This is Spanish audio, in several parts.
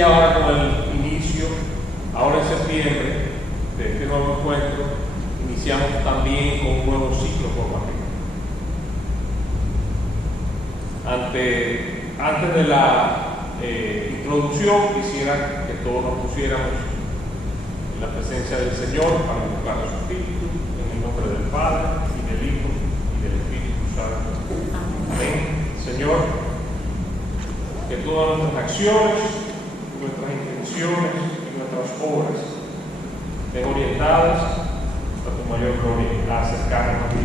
Y ahora con el inicio, ahora en septiembre, de este nuevo encuentro, iniciamos también con un nuevo ciclo formativo. Antes de la introducción, quisiera que todos nos pusiéramos en la presencia del Señor para invocar a su Espíritu, en el nombre del Padre, y del Hijo, y del Espíritu Santo. Amén. Señor, que todas nuestras acciones, nuestras intenciones y nuestras obras estén orientadas a tu mayor gloria, a acercarnos a ti.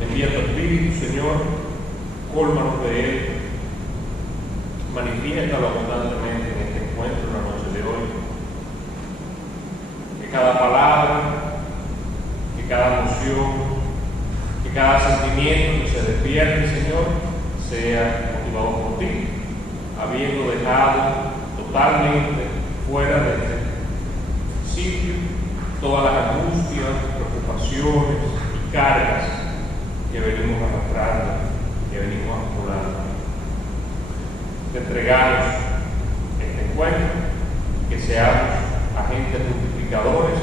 Envía tu Espíritu, Señor, cólmanos de él, manifiéstalo abundantemente en este encuentro, en la noche de hoy. Que cada palabra, que cada emoción, que cada sentimiento que se despierte, Señor, sea motivado por ti, habiendo dejado totalmente fuera de este sitio todas las angustias, preocupaciones y cargas que venimos arrastrando, que venimos acumulando. Te entregamos este encuentro, que seamos agentes multiplicadores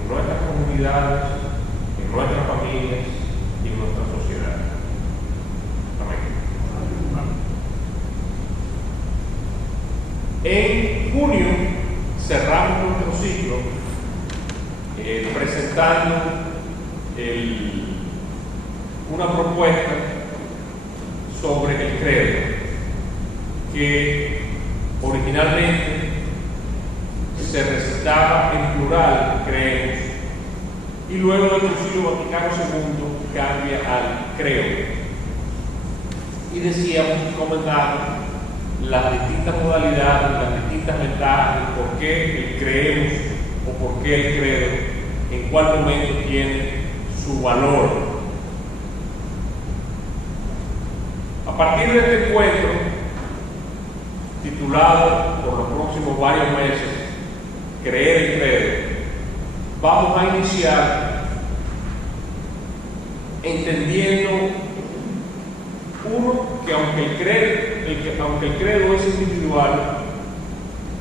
en nuestras comunidades, en nuestras familias y en nuestra sociedad. En junio cerramos nuestro ciclo presentando una propuesta sobre el credo, que originalmente se recitaba en plural, creemos, y luego del Concilio Vaticano II cambia al creo. Y decíamos y comentábamos las distintas modalidades, las distintas ventajas de por qué el creemos o por qué el credo, en cuál momento tiene su valor. A partir de este encuentro, titulado por los próximos varios meses, Creer el credo, vamos a iniciar entendiendo que aunque el credo es individual,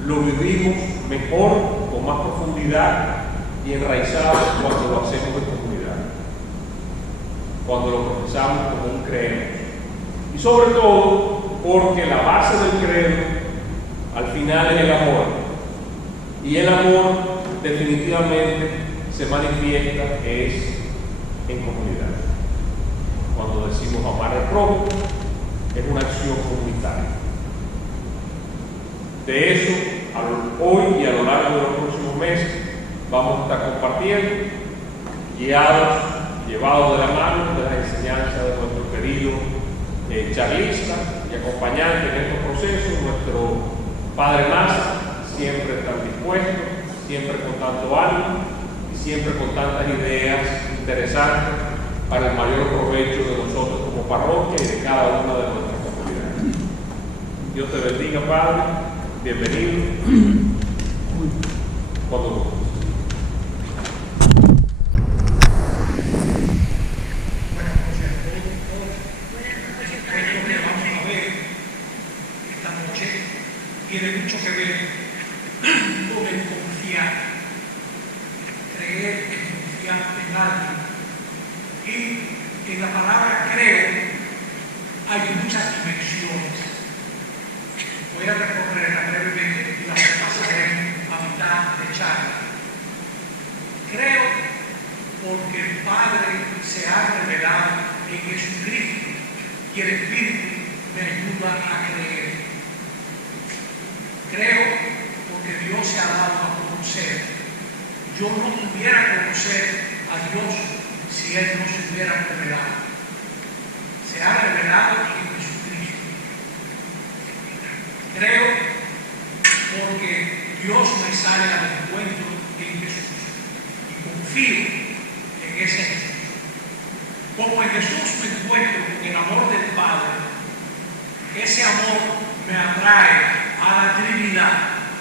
lo vivimos mejor, con más profundidad y enraizado cuando lo hacemos en comunidad, cuando lo profesamos como un creemos. Y sobre todo porque la base del credo al final es el amor, y el amor definitivamente se manifiesta en comunidad. Cuando decimos amar al prójimo, es una acción comunitaria. De eso, hoy y a lo largo de los próximos meses, vamos a estar compartiendo, llevados de la mano de la enseñanza de nuestro querido charlista y acompañante en estos procesos, nuestro Padre Massa, siempre tan dispuesto, siempre con tanto ánimo y siempre con tantas ideas interesantes para el mayor provecho de nosotros como parroquia y de cada una de nuestras comunidades. Dios te bendiga, Padre. Bienvenido. Cuando gustes. Tiene mucho que ver con el confiar. Creer es confiar en alguien. Y en la palabra creo hay muchas dimensiones. Voy a recorrerla brevemente y las pasaré a mitad de charla. Creo porque el Padre se ha revelado en Jesucristo y el Espíritu me ayuda a creer. Creo porque Dios se ha dado a conocer. Yo no pudiera conocer a Dios si Él no se hubiera revelado. Se ha revelado en Jesucristo. Creo porque Dios me sale al encuentro en Jesús y confío en ese Jesús. Como en Jesús me encuentro con el amor del Padre, ese amor me atrae a la Trinidad,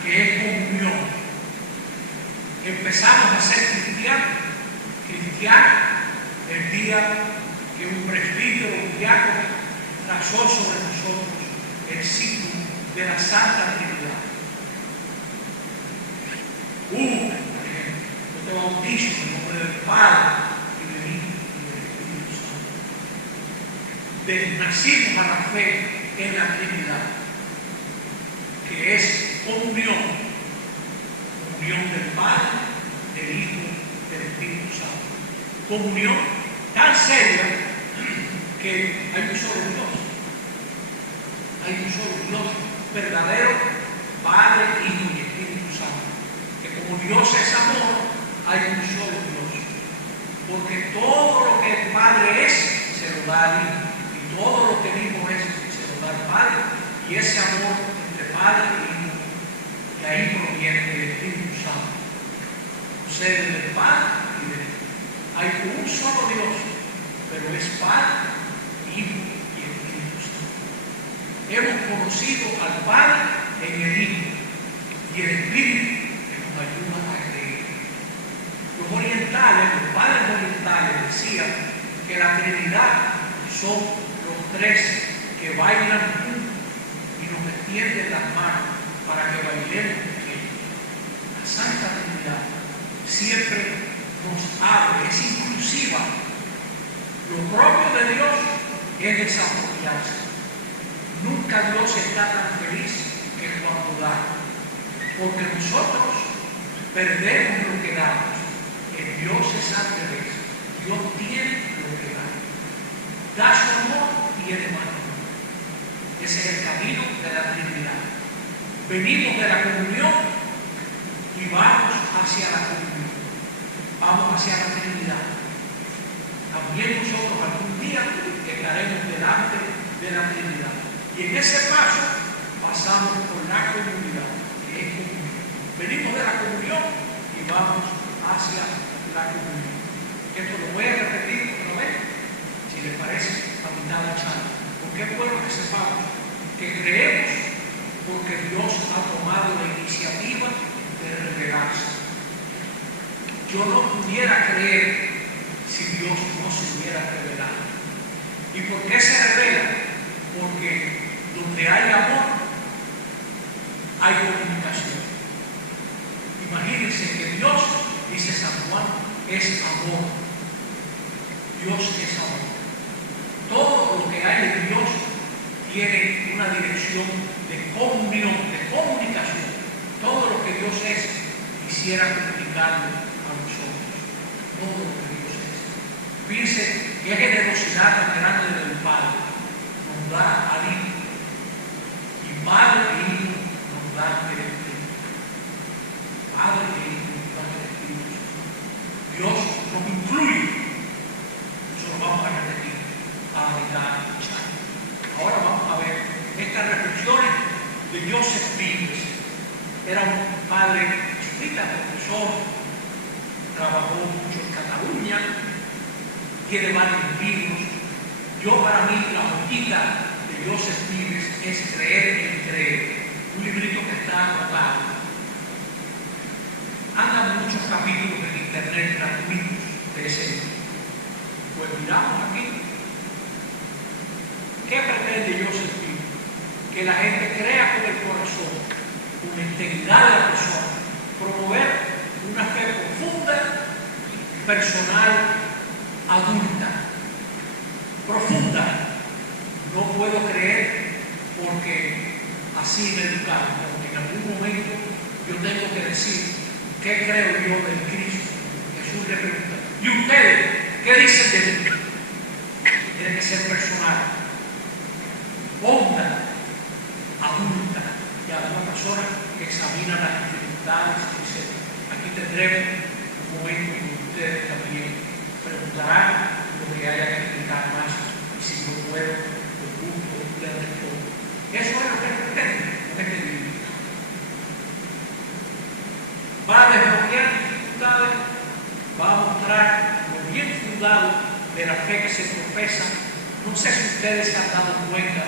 que es comunión. Empezamos a ser cristianos el día que un presbítero, un diácono, trazó sobre nosotros el signo de la Santa Trinidad. Por ejemplo, yo te bautizo en el nombre del Padre y del Hijo y del Espíritu Santo. Nacimos a la fe en la Trinidad, que es comunión del Padre, del Hijo, del Espíritu Santo. Comunión tan seria que hay un solo Dios. Hay un solo Dios verdadero, Padre, Hijo y Espíritu Santo. Que como Dios es amor, hay un solo Dios. Porque todo lo que el Padre es, se lo da al Hijo. Y todo lo que el Hijo es, se lo da al Padre. Y ese amor entre Padre y Hijo, de ahí proviene del Espíritu Santo. Procede del Padre y del Hijo. Hay un solo Dios, pero es Padre, Hijo y Espíritu Santo. Hemos conocido al Padre en el Hijo y el Espíritu que nos ayuda a creer. Los padres orientales decían que la Trinidad son los tres que bailan juntos y nos extienden las manos para que bailemos con ellos. La Santa Trinidad siempre nos abre, es inclusiva. Lo propio de Dios es desapoyarse. Nunca Dios está tan feliz que cuando da, porque nosotros perdemos lo que damos. En Dios es al revés. Dios tiene lo que da. Da su amor y tiene más amor. Ese es el camino de la Trinidad. Venimos de la comunión y vamos hacia la comunión. Vamos hacia la Trinidad. También nosotros algún día estaremos delante de la Trinidad. Y en ese paso pasamos por la comunidad, que es comunión. Venimos de la comunión y vamos hacia la comunión. Esto lo voy a repetir otra vez, si les parece, a mitad de charla. Porque es bueno que sepamos que creemos porque Dios ha tomado la iniciativa de revelarse. Yo no pudiera creer si Dios no se hubiera revelado. ¿Y por qué se revela? Porque donde hay amor, hay comunicación. Imagínense que Dios, dice San Juan, es amor. Dios es amor. Todo lo que hay en Dios tiene una dirección de comunión, de comunicación. Todo lo que Dios es, quisiera comunicarlo a nosotros. Todo lo que Dios es. Fíjense qué generosidad tan grande del Padre nos da al Hijo. Y Padre e Hijo nos da el Espíritu. Padre e Hijo nos da el Espíritu. Dios nos incluye. Eso lo vamos a repetir a mitad de charla. Ahora vamos a ver estas reflexiones de Joseph Pires. Era un padre jesuita, profesor, trabajó mucho en Cataluña, tiene varios libros. Para mí, la hojita de Joseph Pires es Creer en Creer, un librito que está anotado. Andan muchos capítulos en internet gratuitos de ese libro. Pues miramos aquí. ¿Qué pretende Joseph Pires? Que la gente crea con el corazón, con la integridad de la persona, promover una fe profunda, personal, adulta, profunda. No puedo creer porque así me educaron, porque en algún momento yo tengo que decir qué creo yo del Cristo. Jesús le pregunta, ¿y ustedes qué dicen de mí? Tiene que ser personal, honda, adulta, ya una persona que examina las dificultades y dice, aquí tendremos un momento en que ustedes también preguntarán lo que haya que explicar más, y si no puedo, con gusto les respondo. Eso es lo que pretende este libro. Va a desbloquear dificultades, va a mostrar lo bien fundado de la fe que se profesa. No sé si ustedes se han dado cuenta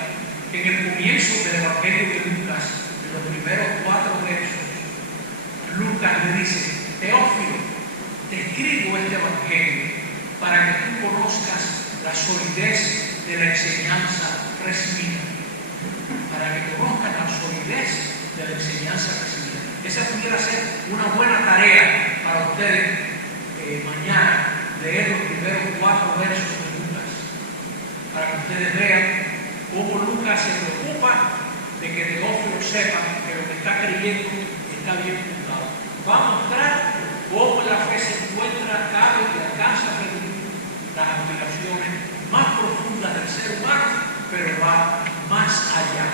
que en el comienzo del Evangelio de Lucas, en los primeros 4 versos, Lucas le dice, Teófilo, te escribo este Evangelio para que tú conozcas la solidez de la enseñanza recibida. para que conozcan la solidez de la enseñanza recibida. Esa pudiera ser una buena tarea para ustedes mañana, leer los primeros 4 versos de Lucas, para que ustedes vean cómo Lucas se preocupa de que Teófilo sepa que lo que está creyendo está bien fundado. Va a mostrar cómo la fe se encuentra, cabe y alcanza a reunir las aspiraciones más profundas del ser humano, pero va más allá.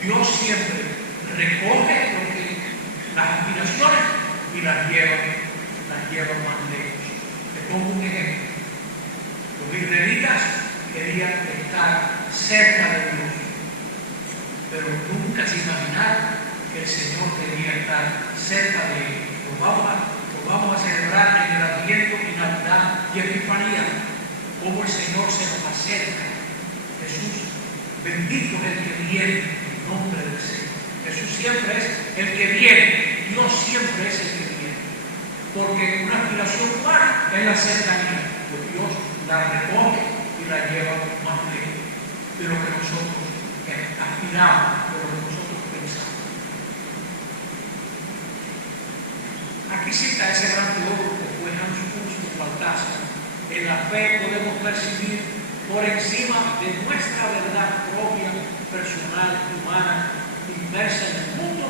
Dios siempre recoge las aspiraciones y las lleva más lejos. Les pongo un ejemplo. Los israelitas querían estar cerca de Dios, pero nunca se imaginaron que el Señor quería estar cerca de ellos. Lo vamos a celebrar en el Adviento y Navidad y Epifanía, como el Señor se nos acerca. Jesús, bendito es el que viene en nombre del Señor. Jesús siempre es el que viene, Dios siempre es el que viene, porque una aspiración humana es la cercanía, pues Dios la recoge y la lleva más lejos de lo que nosotros aspiramos, de lo que nosotros pensamos. Aquí cita ese gran teólogo que fue Hans Urs de Baltasar. En la fe podemos percibir por encima de nuestra verdad propia, personal, humana, inmersa en el mundo,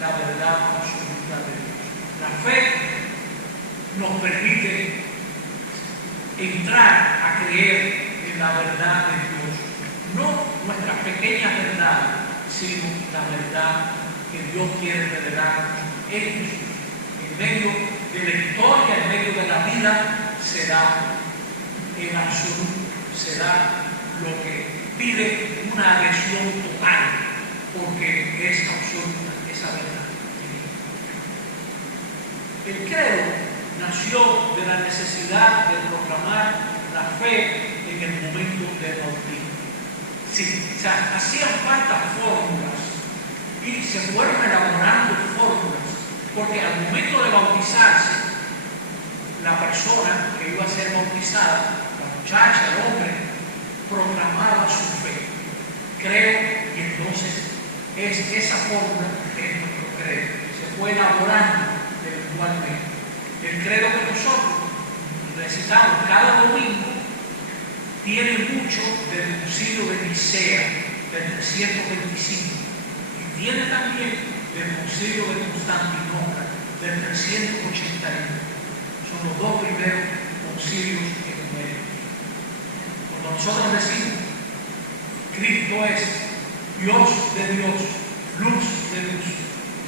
la verdad absoluta de Dios. La fe nos permite entrar a creer en la verdad de Dios, no nuestras pequeñas verdades, sino la verdad que Dios quiere revelarnos en Jesús. En medio de la historia, en medio de la vida, será el absoluto, será lo que pide una adhesión total, porque es absoluta esa verdad. El credo nació de la necesidad de proclamar la fe en el momento del bautismo. Sí, o sea, hacían falta fórmulas y se fueron elaborando fórmulas, porque al momento de bautizarse, la persona que iba a ser bautizada, la muchacha, el hombre, proclamaba su fe. Creo, y entonces esa fórmula es nuestro credo. Se fue elaborando eventualmente. El credo que nosotros recitamos cada domingo tiene mucho del Concilio de Nicea del 325 y tiene también del Concilio de Constantinopla del 381. Son los 2 primeros concilios ecuménicos. Cuando nosotros decimos Cristo es Dios de Dios, luz de luz,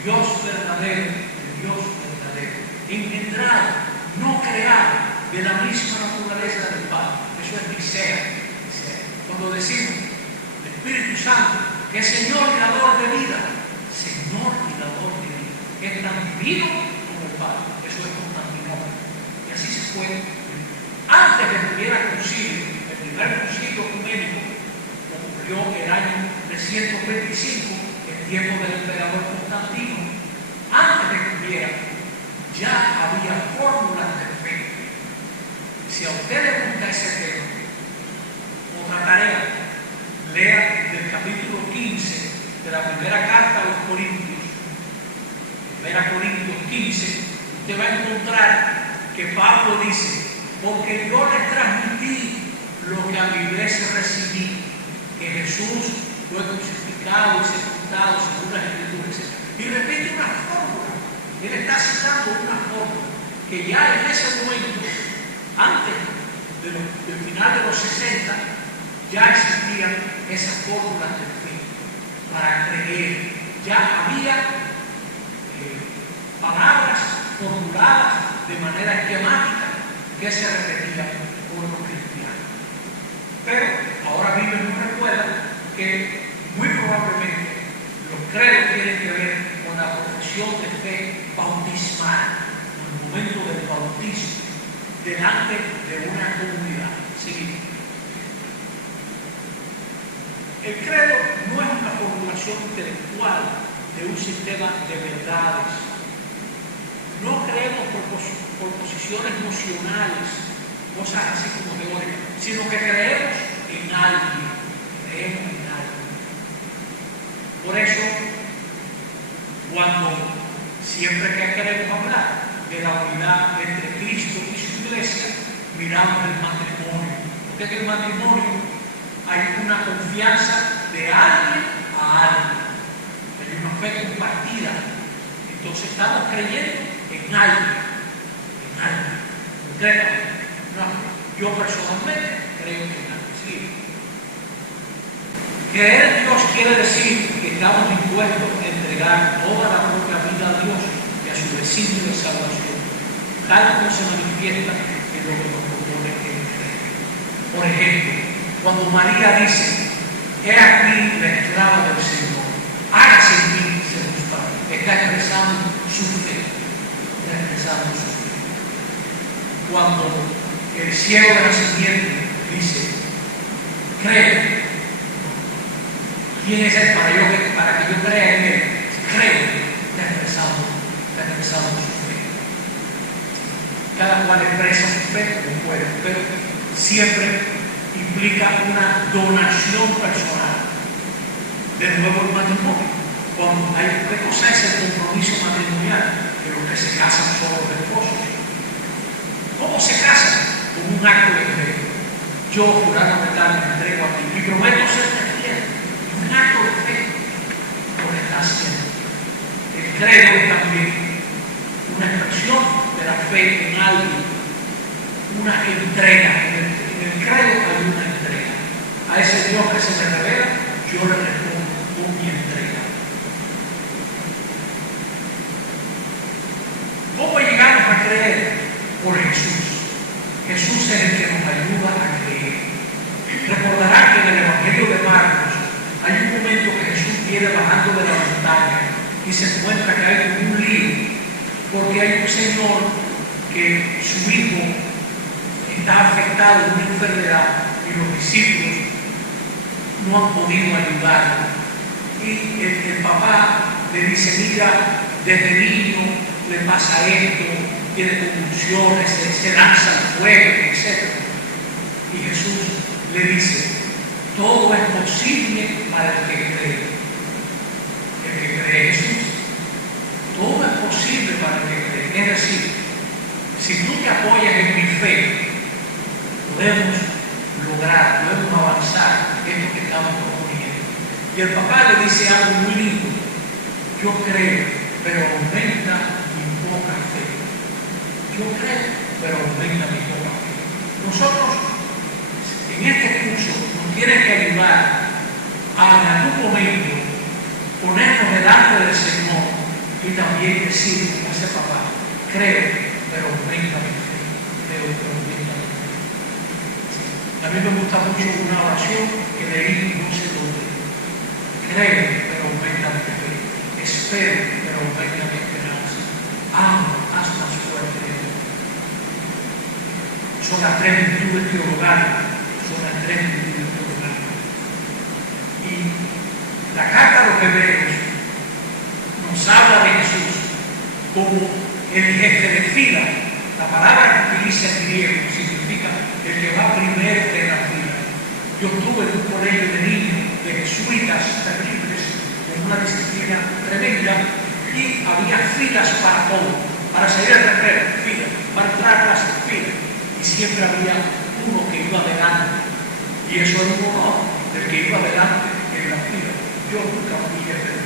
Dios verdadero de Dios verdadero, engendrado, no creado, de la misma naturaleza del Padre. Eso es Nicea. Cuando decimos el Espíritu Santo, que es Señor y dador de vida, Señor y dador de vida, es tan divino como el Padre. Eso es Constantinopla. Y así se fue. Antes de que hubiera concilio, el primer concilio ecuménico ocurrió el año 325, en tiempo del emperador Constantino. Antes de que hubiera, ya había fórmulas de fe. Si a usted le gusta ese tema, otra tarea, lea del capítulo 15 de la primera carta a los Corintios, 1 Corintios 15, usted va a encontrar que Pablo dice: porque yo les transmití lo que a mi iglesia recibí, que Jesús fue crucificado y sepultado según las Escrituras. Y repite una fórmula. Él está citando una fórmula que ya en ese momento, antes del final de los 60, ya existían esas fórmulas de fe para creer. Ya había palabras formuladas de manera esquemática que se repetían por los cristianos. Pero ahora Biblia nos recuerda que muy probablemente los credos tienen que ver con la profesión de fe bautismal, en el momento del bautismo, delante de una comunidad. Seguimos. El credo no es una formulación intelectual de un sistema de verdades. No creemos por posiciones nocionales, cosas así como teóricas, sino que creemos en alguien. Creemos en alguien. Por eso, cuando siempre que queremos hablar de la unidad entre Cristo y su iglesia, miramos el matrimonio. Porque en el matrimonio hay una confianza de alguien a alguien. Hay una fe compartida. Entonces estamos creyendo en alguien. Concretamente. No, yo personalmente creo en alguien. ¿Sí? Creer en Dios quiere decir que estamos dispuestos a entregar toda la propia vida a Dios y a su designio de salvación, tal como se manifiesta en lo que nos propone el creer. Por ejemplo, cuando María dice: he aquí la esclava del Señor, hágase en mí según su palabra, está expresando su fe. Cuando el ciego de nacimiento dice: creo. ¿Quién es él para que yo crea en él? Creo. Está expresando su fe. Cada cual expresa su fe como puede, pero siempre implica una donación personal. De nuevo el matrimonio. Cuando hay ¿qué cosa es el compromiso matrimonial? De los que se casan son los esposos. ¿Cómo se casan? Con un acto de fe. Yo, fulano de tal, me entrego a ti y prometo serte fiel. Un acto de fe por el haciendo. El credo es también una expresión de la fe en alguien, una entrega. En el credo hay una entrega. A ese Dios que se me revela, yo le respondo con mi entrega. ¿Cómo llegamos a creer? Por Jesús. Jesús es el que nos ayuda a creer. Recordarán que en el Evangelio de Marcos hay un momento que Jesús viene bajando de la montaña y se encuentra que hay como un lío, porque hay un señor que su hijo está afectado de una enfermedad y los discípulos no han podido ayudarlo. Y el papá le dice: mira, desde niño le pasa esto, tiene convulsiones, se lanza al fuego, etc. Y Jesús le dice: todo es posible para el que cree. El que cree Jesús. Todo es posible para el que cree. Es decir, si tú te apoyas en mi fe, podemos lograr, podemos avanzar en esto que estamos proponiendo. Y el papá le dice algo muy lindo: yo creo, pero aumenta mi poca fe. Yo creo, pero aumenta mi poca fe. Nosotros, en este curso, nos tiene que ayudar a en algún momento ponernos delante del Señor y también decir, como ese papá: creo, pero aumenta mi fe. Creo, pero aumenta mi fe. Sí. A mí me gusta mucho una oración que leí no sé dónde. Creo, pero aumenta mi fe. Espero, pero aumenta mi esperanza. Amo, haz más fuerte de mí. Son las tres virtudes teologales. Y la carta a los Hebreos nos habla de Jesús como el jefe de fila. La palabra que utiliza en griego significa el que va primero de la fila. Yo estuve en un colegio de niños, de jesuitas terribles, en una disciplina tremenda, y había filas para todo. Para salir al recreo, fila. Para entrar a clase, fila. Y siempre había uno que iba adelante. Y eso era un honor, del que iba adelante en la fila. Yo nunca fui jefe de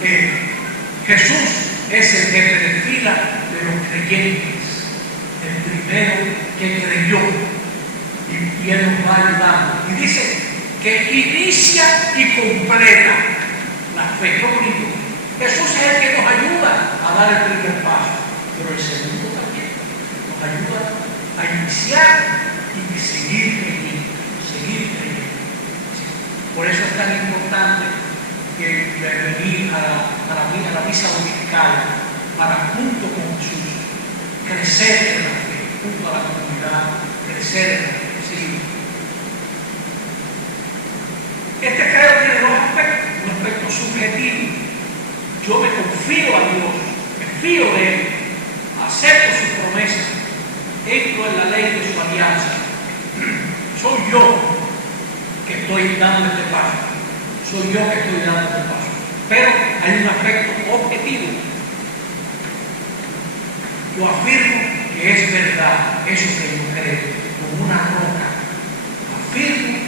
fila. Jesús es el jefe de fila de los creyentes, el primero que creyó, y Él nos va ayudando. Y dice que inicia y completa la fe. ¡Qué bonito! Jesús es el que nos ayuda a dar el primer paso, pero el segundo también nos ayuda a iniciar y seguir creyendo. Por eso es tan importante que venir a la misa dominical para, junto con Jesús, crecer en la fe, junto a la comunidad, crecer en la fe. Sí. Este credo tiene dos aspectos: un aspecto subjetivo. Yo me confío a Dios, me fío de Él, acepto sus promesas, entro en la ley de su alianza. Soy yo que estoy dando este paso. soy yo que estoy dando el paso. Pero hay un aspecto objetivo. Yo afirmo que es verdad eso que yo creo, como una roca. Afirmo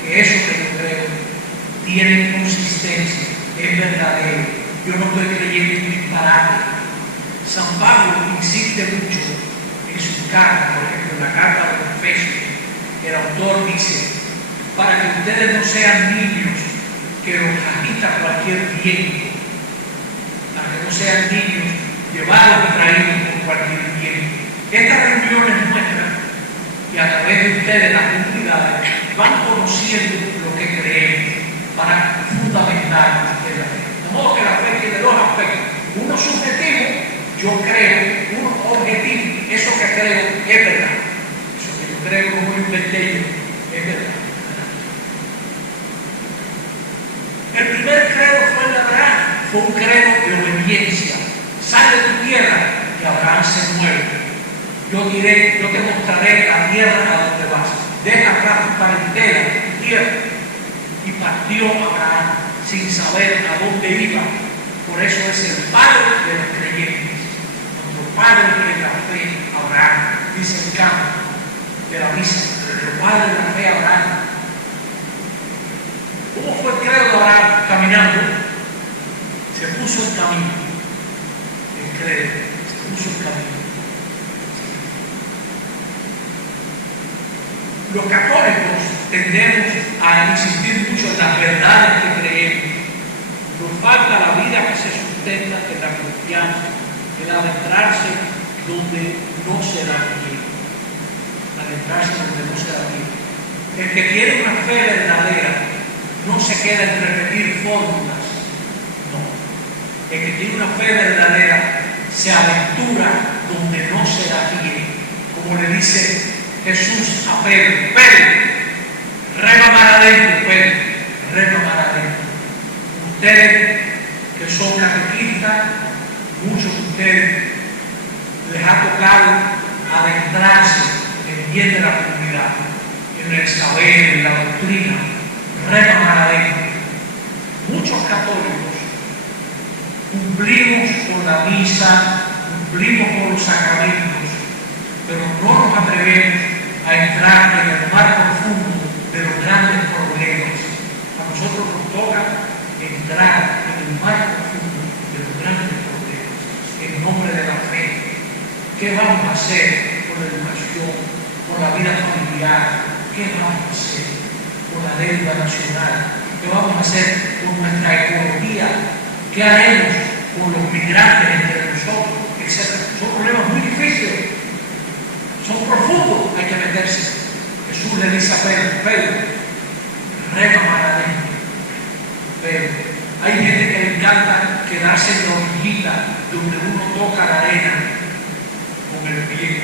que eso que yo creo tiene consistencia, es verdadero. Yo no estoy creyendo un disparate. San Pablo insiste mucho en su carta, por ejemplo, en la carta de los Efesios, el autor dice: para que ustedes no sean niños que los agita cualquier viento, para que no sean niños llevados y traídos por cualquier viento. Estas reuniones muestran que a través de ustedes, las comunidades, van conociendo lo que creemos para fundamentar en la fe. De modo que la fe tiene dos aspectos: uno subjetivo, yo creo; uno objetivo, eso que creo es verdad. Eso que yo creo como un inventé yo es verdad. El primer credo fue el de Abraham, fue un credo de obediencia. Sal de tu tierra, y Abraham se mueve. Yo te mostraré la tierra a donde vas. Deja atrás tu parentela, tu tierra. Y partió Abraham sin saber a dónde iba. Por eso es el padre de los creyentes. Nuestro padre de la fe, Abraham, dice el canto de la misa. Nuestro padre de la fe, Abraham. ¿Cómo fue el credo de Abraham? Caminando. Se puso en camino. El credo se puso en camino. Los católicos tendemos a insistir mucho en las verdades que creemos. Nos falta la vida que se sustenta en la confianza, el adentrarse donde no se da bien. Adentrarse donde no se da bien. El que tiene una fe verdadera no se queda en repetir fórmulas. No. El que tiene una fe verdadera se aventura donde no se da bien. Como le dice Jesús a Pedro: Pedro, rema mar adentro, Pedro, rema mar adentro. Ustedes que son catequistas, muchos de ustedes les ha tocado adentrarse en el bien de la comunidad, en el saber, en la doctrina, rema mar adentro. Muchos católicos cumplimos con la misa, cumplimos con los sacramentos, pero no nos atrevemos a entrar en el mar profundo de los grandes problemas. A nosotros nos toca entrar en el mar profundo de los grandes problemas, en nombre de la fe. ¿Qué vamos a hacer con la educación, con la vida familiar? ¿Qué vamos a hacer con la deuda nacional? ¿Qué vamos a hacer con nuestra economía? ¿Qué haremos con los migrantes entre nosotros? Etcétera. Son problemas muy difíciles. Son profundos, hay que meterse. Jesús le dice a Pedro: Pedro, rema mar adentro. Pedro, hay gente que le encanta quedarse en la orillita donde uno toca la arena con el pie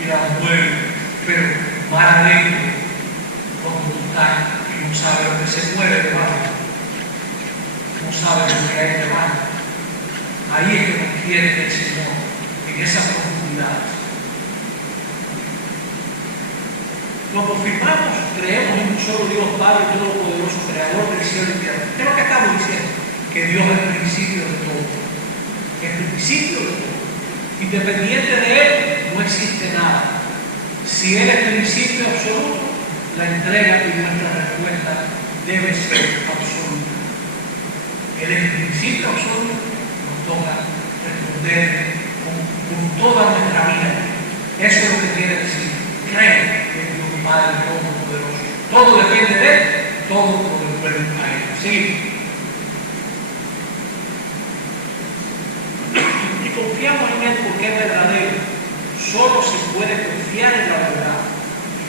y la mueve, pero mar adentro, cuando tú estás y no sabes lo que se mueve debajo, no sabes lo que hay debajo. Ahí es que nos quiere el Señor, en esa profundidad. Cuando firmamos, creemos en un solo Dios, Padre Todopoderoso, Creador del cielo y tierra. ¿Qué es lo que estamos diciendo? Que Dios es el principio de todo. Es el principio de todo. Independiente de Él, no existe nada. Si Él es principio absoluto, la entrega y nuestra respuesta debe ser absoluta. Él es el principio absoluto, nos toca responder con toda nuestra vida. Eso es lo que quiere decir. Cree en Dios Padre Todopoderoso. Todo depende de Él, todo lo depende a Él. Sí. Y confiamos en Él porque es verdadero. Solo se puede confiar en la verdad.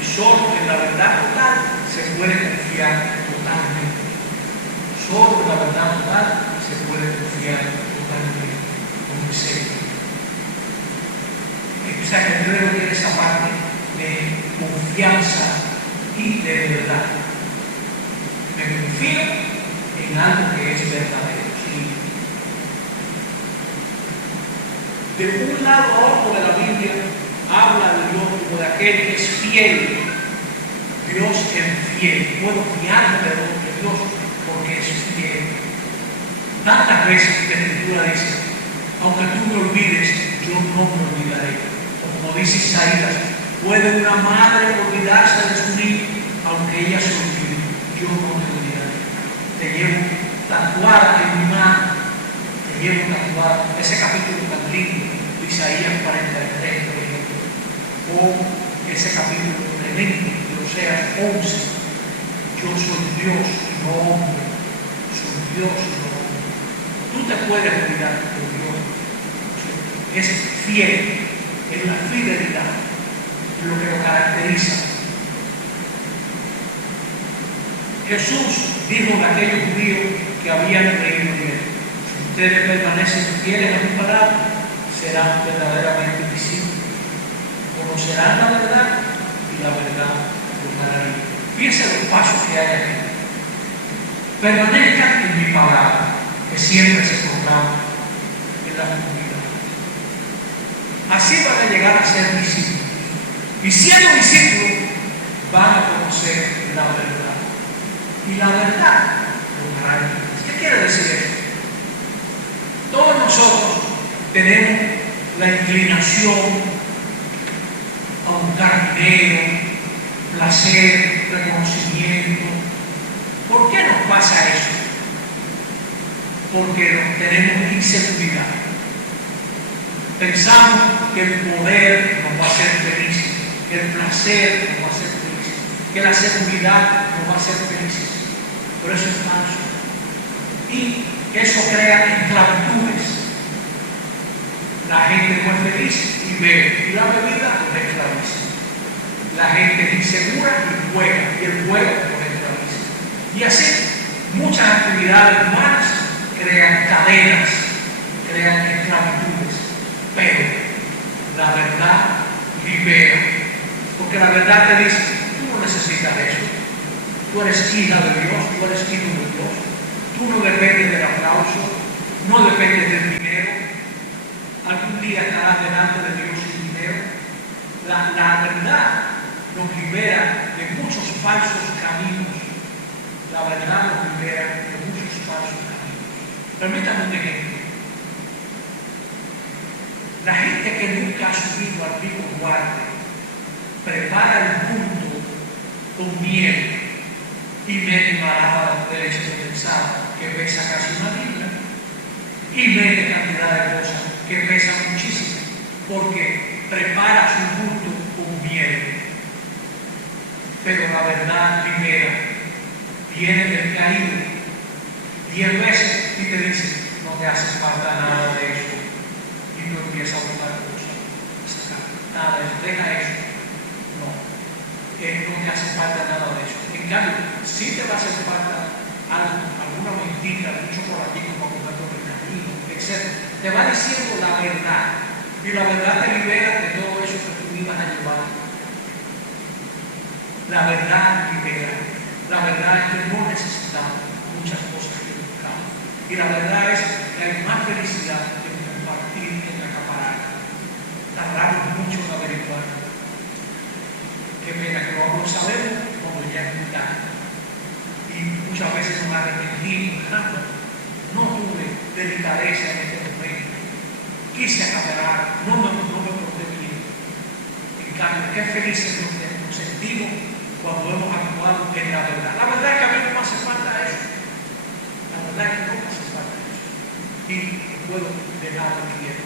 Y solo en la verdad total se puede confiar totalmente. Solo en la verdad total se puede confiar totalmente. Como dice. O sea que el credo tiene esa parte de confianza y de verdad. Me confío en algo que es verdadero. ¿Sí? De un lado a otro de la Biblia habla de Dios como de aquel que es fiel. Dios es fiel. Puedo fiarme de Dios porque es fiel. Tantas veces la Escritura dice, aunque tú me olvides, yo no me olvidaré. O como dice Isaías, puede una madre olvidarse de su niño, aunque ella se olvide, yo no me olvidaré. Te llevo tatuada en mi mano, te llevo tatuada. Ese capítulo tan lindo de Isaías 43, por ejemplo, o ese capítulo tremendo de Oseas 11, yo soy Dios y no hombre, soy Dios y no hombre. Tú te puedes olvidar de Dios. Es fiel, es la fidelidad, lo que lo caracteriza. Jesús dijo de aquellos judíos que habían creído en él: si ustedes permanecen fieles a mi palabra, serán verdaderamente discípulos. Conocerán la verdad y la verdad los hará libres. Fíjense los pasos que hay aquí. Permanezcan en mi palabra, que siempre se proclama en la comunidad. Así van a llegar a ser discípulos. Y siendo discípulos, van a conocer la verdad. Y la verdad los hará libres. ¿Qué quiere decir esto? Todos nosotros tenemos la inclinación a buscar dinero, placer, reconocimiento. ¿Por qué nos pasa eso? Porque tenemos inseguridad. Pensamos que el poder nos va a hacer felices, que el placer nos va a hacer felices, que la seguridad nos va a hacer felices. Pero eso es falso. Y eso crea esclavitudes. La gente no es feliz y bebe, y la bebida nos esclaviza. La gente es insegura y juega, y el juego nos esclaviza. Y así, muchas actividades humanas crean cadenas, crean esclavitudes. Pero la verdad libera. Porque la verdad te dice, tú no necesitas eso. Tú eres hija de Dios, tú eres hijo de Dios. Tú no dependes del aplauso, no dependes del dinero. Algún día estarás delante de Dios sin dinero. La verdad nos libera de muchos falsos caminos. La verdad nos libera de muchos falsos caminos. Permítame un ejemplo. La gente que nunca ha subido al pico Duarte prepara el punto con miel y mete una lata de leche condensada que pesa casi una libra y mete cantidad de cosas que pesan muchísimo, porque prepara su punto con miel. Pero la verdad libera. Viene del caído 10 veces y te dice, no te hace falta nada de eso. Y tú empiezas a buscar cosas, a sacar nada de eso, deja eso. No te hace falta nada de eso. En cambio, sí te va a hacer falta algo, alguna mentira, un chocolatico para comer con el camino, etc. Te va diciendo la verdad. Y la verdad te libera de todo eso que tú ibas a llevar. La verdad libera. La verdad es que no necesitamos muchas cosas que buscamos. Y la verdad es que hay más felicidad en compartir que en acaparar. Tardamos mucho en averiguar. Qué pena que lo vamos a saber cuando ya es muy tarde. Y muchas veces nos arrepentimos. No tuve delicadeza en este momento. Quise acaparar, no me porté bien. En cambio, qué felices nos sentimos cuando hemos actuado en la verdad. La verdad es que a mí no me hace falta eso. La verdad es que no me hace falta eso. Y puedo dejar lo que quiero.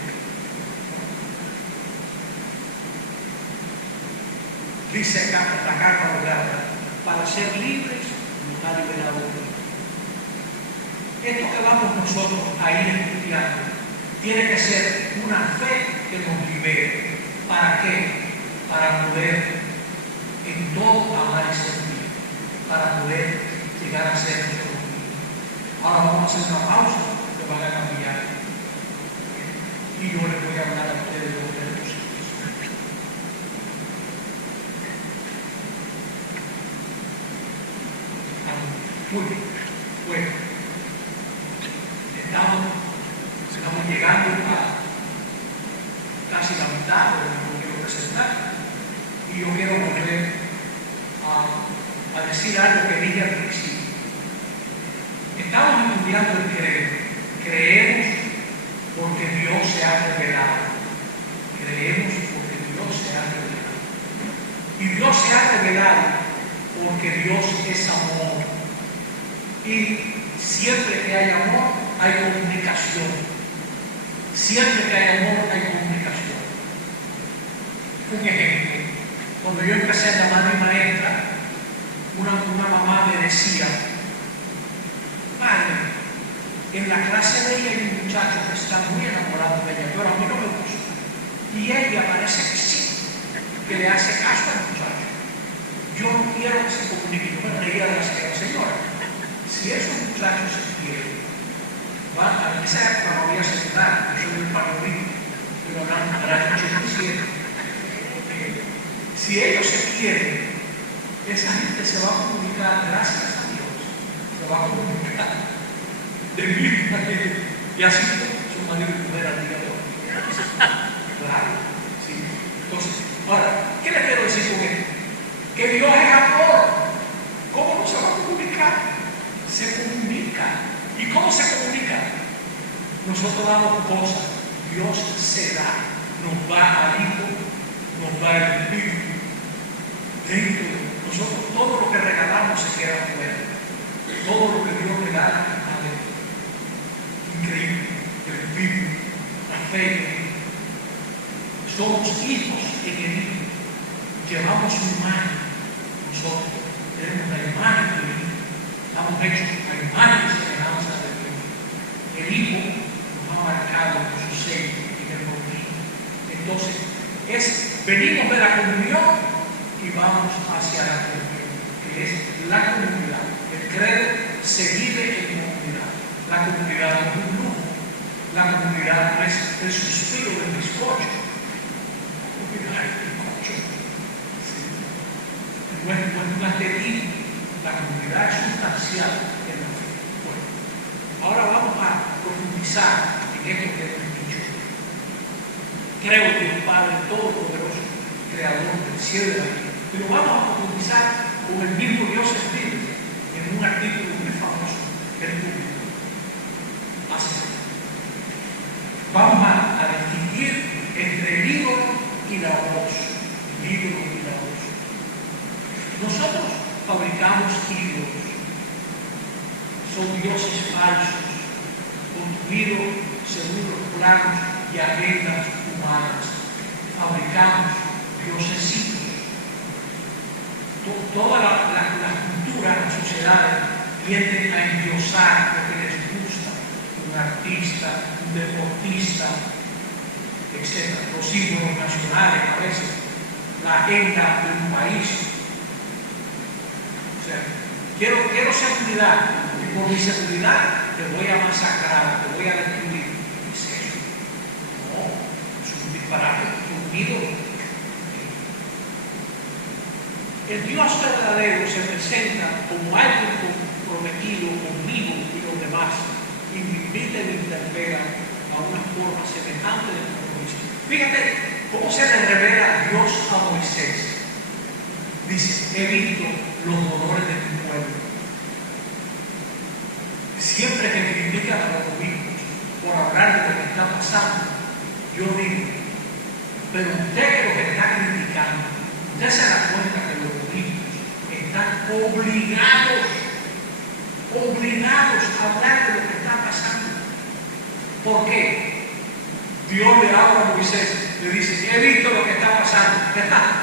Dice la carta de los Gálatas, para ser libres nos ha liberado Dios. Esto que vamos nosotros a ir estudiando tiene que ser una fe que nos libere. ¿Para qué? Para poder en todo amar y servir, para poder llegar a ser nuestro mismo. Ahora vamos a hacer una pausa que van a cambiar. Y yo les voy a hablar a ustedes de los hijos. Muy bien. Bueno, estamos llegando a casi la mitad de lo que quiero presentar. Y yo quiero volver a decir algo que dije al principio. estamos estudiando el creer. Creemos porque Dios se ha revelado. Creemos porque Dios se ha revelado. Y Dios se ha revelado porque Dios es amor. Y siempre que hay amor, hay comunicación. Siempre que hay amor, hay comunicación. Un ejemplo. Cuando yo empecé a llamar a mi maestra, una mamá me decía: madre, en la clase de ella hay un muchacho que está muy enamorado de ella, pero a mí no me gusta. Y ella parece que sí, que le hace caso al muchacho. Yo no quiero que se comunique. Yo me reía de la señora. Si esos muchachos se quieren, van a esa época no había celular, yo soy un paleolítico, pero no, para el 87. Si ellos se quieren, esa gente se va a comunicar, gracias a Dios, se va a comunicar de mí. Y así son marido y mujer al día de hoy. Claro, sí. Entonces, ahora, ¿qué le quiero decir con esto? Que Dios es amor. ¿Cómo no se va a comunicar? Se comunica. ¿Y cómo se comunica? Nosotros damos cosas, Dios se da, nos da al Hijo, nos da el Espíritu. Dentro de nosotros, todo lo que regalamos se queda fuera. Todo lo que Dios regala está dentro. Increíble. El Espíritu, la fe en Él. Somos hijos en el Hijo. Llevamos su imagen. Nosotros tenemos la imagen del Hijo. Estamos hechos a imagen y semejanza de Dios. El Hijo nos ha marcado con su sello en el bautismo. Entonces, venimos de la comunión y vamos hacia la comunión, que es la comunidad. El credo se vive en comunidad. La comunidad no es un lujo. La comunidad no es el suspiro del bizcocho. Ay, bizcocho. Sí. No es un adjetivo. La comunidad es sustancial en la fe. Bueno, ahora vamos a profundizar en esto que hemos dicho. Creo que el Padre Todopoderoso, Creador del cielo y de la tierra. Pero vamos a profundizar con el mismo Dios Espíritu en un artículo muy famoso que él publicó. Vamos a distinguir entre el ídolo y la voz. El ídolo y la voz. Nosotros fabricamos ídolos. Son dioses falsos, construidos según los planos y agendas humanas. Fabricamos diosesitos. Toda la cultura, las sociedades tienden a endiosar lo que les gusta, un artista, un deportista, etc. Los símbolos nacionales a veces, la agenda de un país. O sea, quiero seguridad, y por mi seguridad te voy a masacrar, te voy a destruir. ¿Qué es eso? No, es un disparate, es un ídolo. El Dios verdadero se presenta como alguien comprometido conmigo y los demás, y me invita y me interpela a una forma semejante de compromiso. Fíjate cómo se le revela Dios a Moisés. Dice: he visto los dolores de mi pueblo. Siempre que critican a los obispos por hablar de lo que está pasando, yo digo: pero usted que lo que está criticando, usted se da cuenta que los obispos están obligados a hablar de lo que está pasando. ¿Por qué? Dios le habla a Moisés, le dice: he visto lo que está pasando.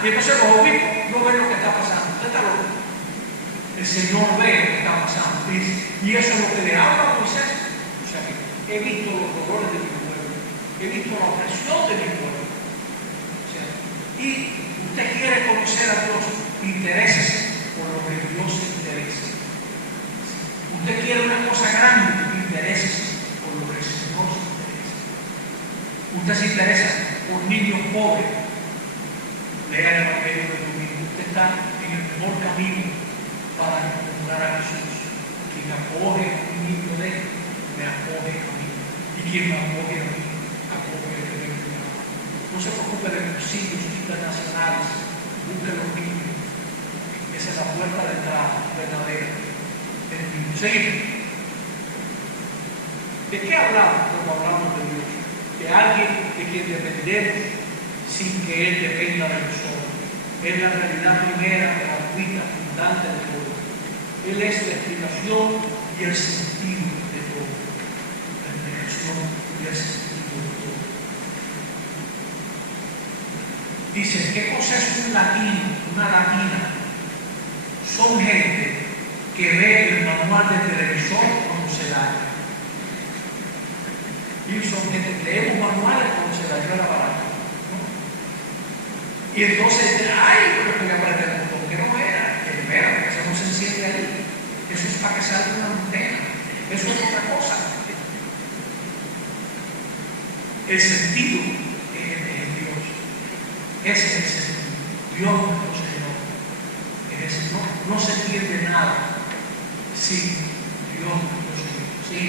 Y entonces los obispos no ven lo que está pasando. Usted está loco. El Señor ve lo que está pasando. Dice, y eso es lo que le habla a Moisés. O sea que he visto los dolores de mi pueblo. He visto la opresión de mi pueblo. O sea, y usted quiere conocer a Dios, interésese por lo que Dios se interesa. Usted quiere una cosa grande, interésese por lo que el Señor se interesa. Usted se interesa por niños pobres, lea el Evangelio del domingo. Usted está en el mejor camino para encontrar a Jesús. Quien acoge a un niño de él, me acoge a mí. Y quien me acoge a mí, acoge a él. No se preocupe de cursillos internacionales, busque los niños. Esa es la puerta de entrada verdadera. Seguimos. ¿De qué hablamos cuando hablamos de Dios? De alguien de quien dependemos sin que Él dependa de nosotros. Es la realidad primera, gratuita, abundante de todo. Él es la explicación y el sentido de todo. La explicación y el sentido de todo. Dice, ¿qué cosa es un latino, una latina? Son gente que ve el manual de televisor cuando se daña. Y son gente que leemos manuales cuando se dañó la baraja. Y entonces, ay, pero que le apreté el botón que no era, que espera, que eso no se enciende ahí. Eso es para que salga una antena. Eso es otra cosa. El sentido es Dios. Ese es el sentido. Dios nuestro Señor. No se entiende nada sin Dios nuestro Señor. Sí.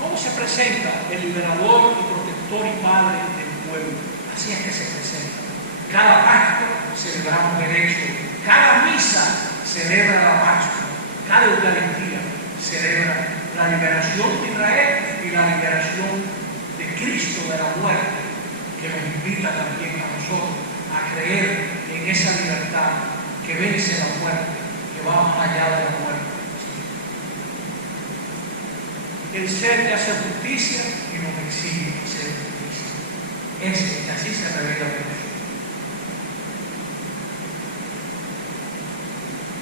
¿Cómo se presenta el liberador y protector y padre del pueblo? Así es que se presenta. Cada Pascua celebramos el Éxodo. Cada misa celebra la Pascua. Cada Eucaristía celebra la liberación de Israel y la liberación de Cristo de la muerte, que nos invita también a nosotros a creer en esa libertad que vence la muerte, que va más allá de la muerte. El ser que hace justicia y nos exige hacer justicia. Así se revela Dios.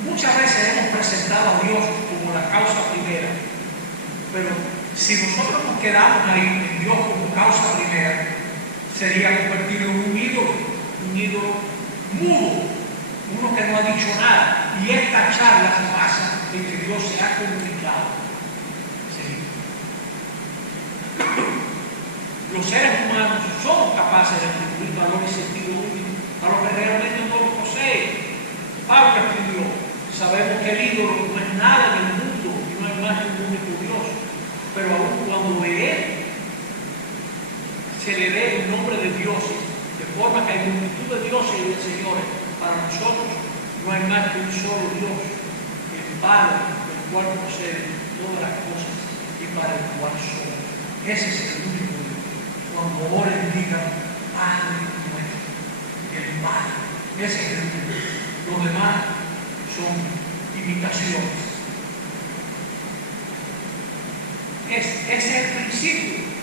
Muchas veces hemos presentado a Dios como la causa primera, pero si nosotros nos quedamos ahí en Dios como causa primera, sería convertirlo en un ídolo mudo, uno que no ha dicho nada. Y esta charla se basa en que Dios se ha comunicado. Los seres humanos somos capaces de atribuir valor y sentido único a lo que realmente no lo posee. Pablo escribió, sabemos que el ídolo no es nada en el mundo y no hay más que un único Dios, pero aún cuando de él se le dé el nombre de dioses, de forma que hay multitud de dioses y de señores, para nosotros no hay más que un solo Dios, el Padre, el cual posee todas las cosas y para el cual somos. Ese es el único Dios. Cuando oren digan, Padre nuestro, el Padre. Ese es el único. Los demás son imitaciones. Ese es el principio.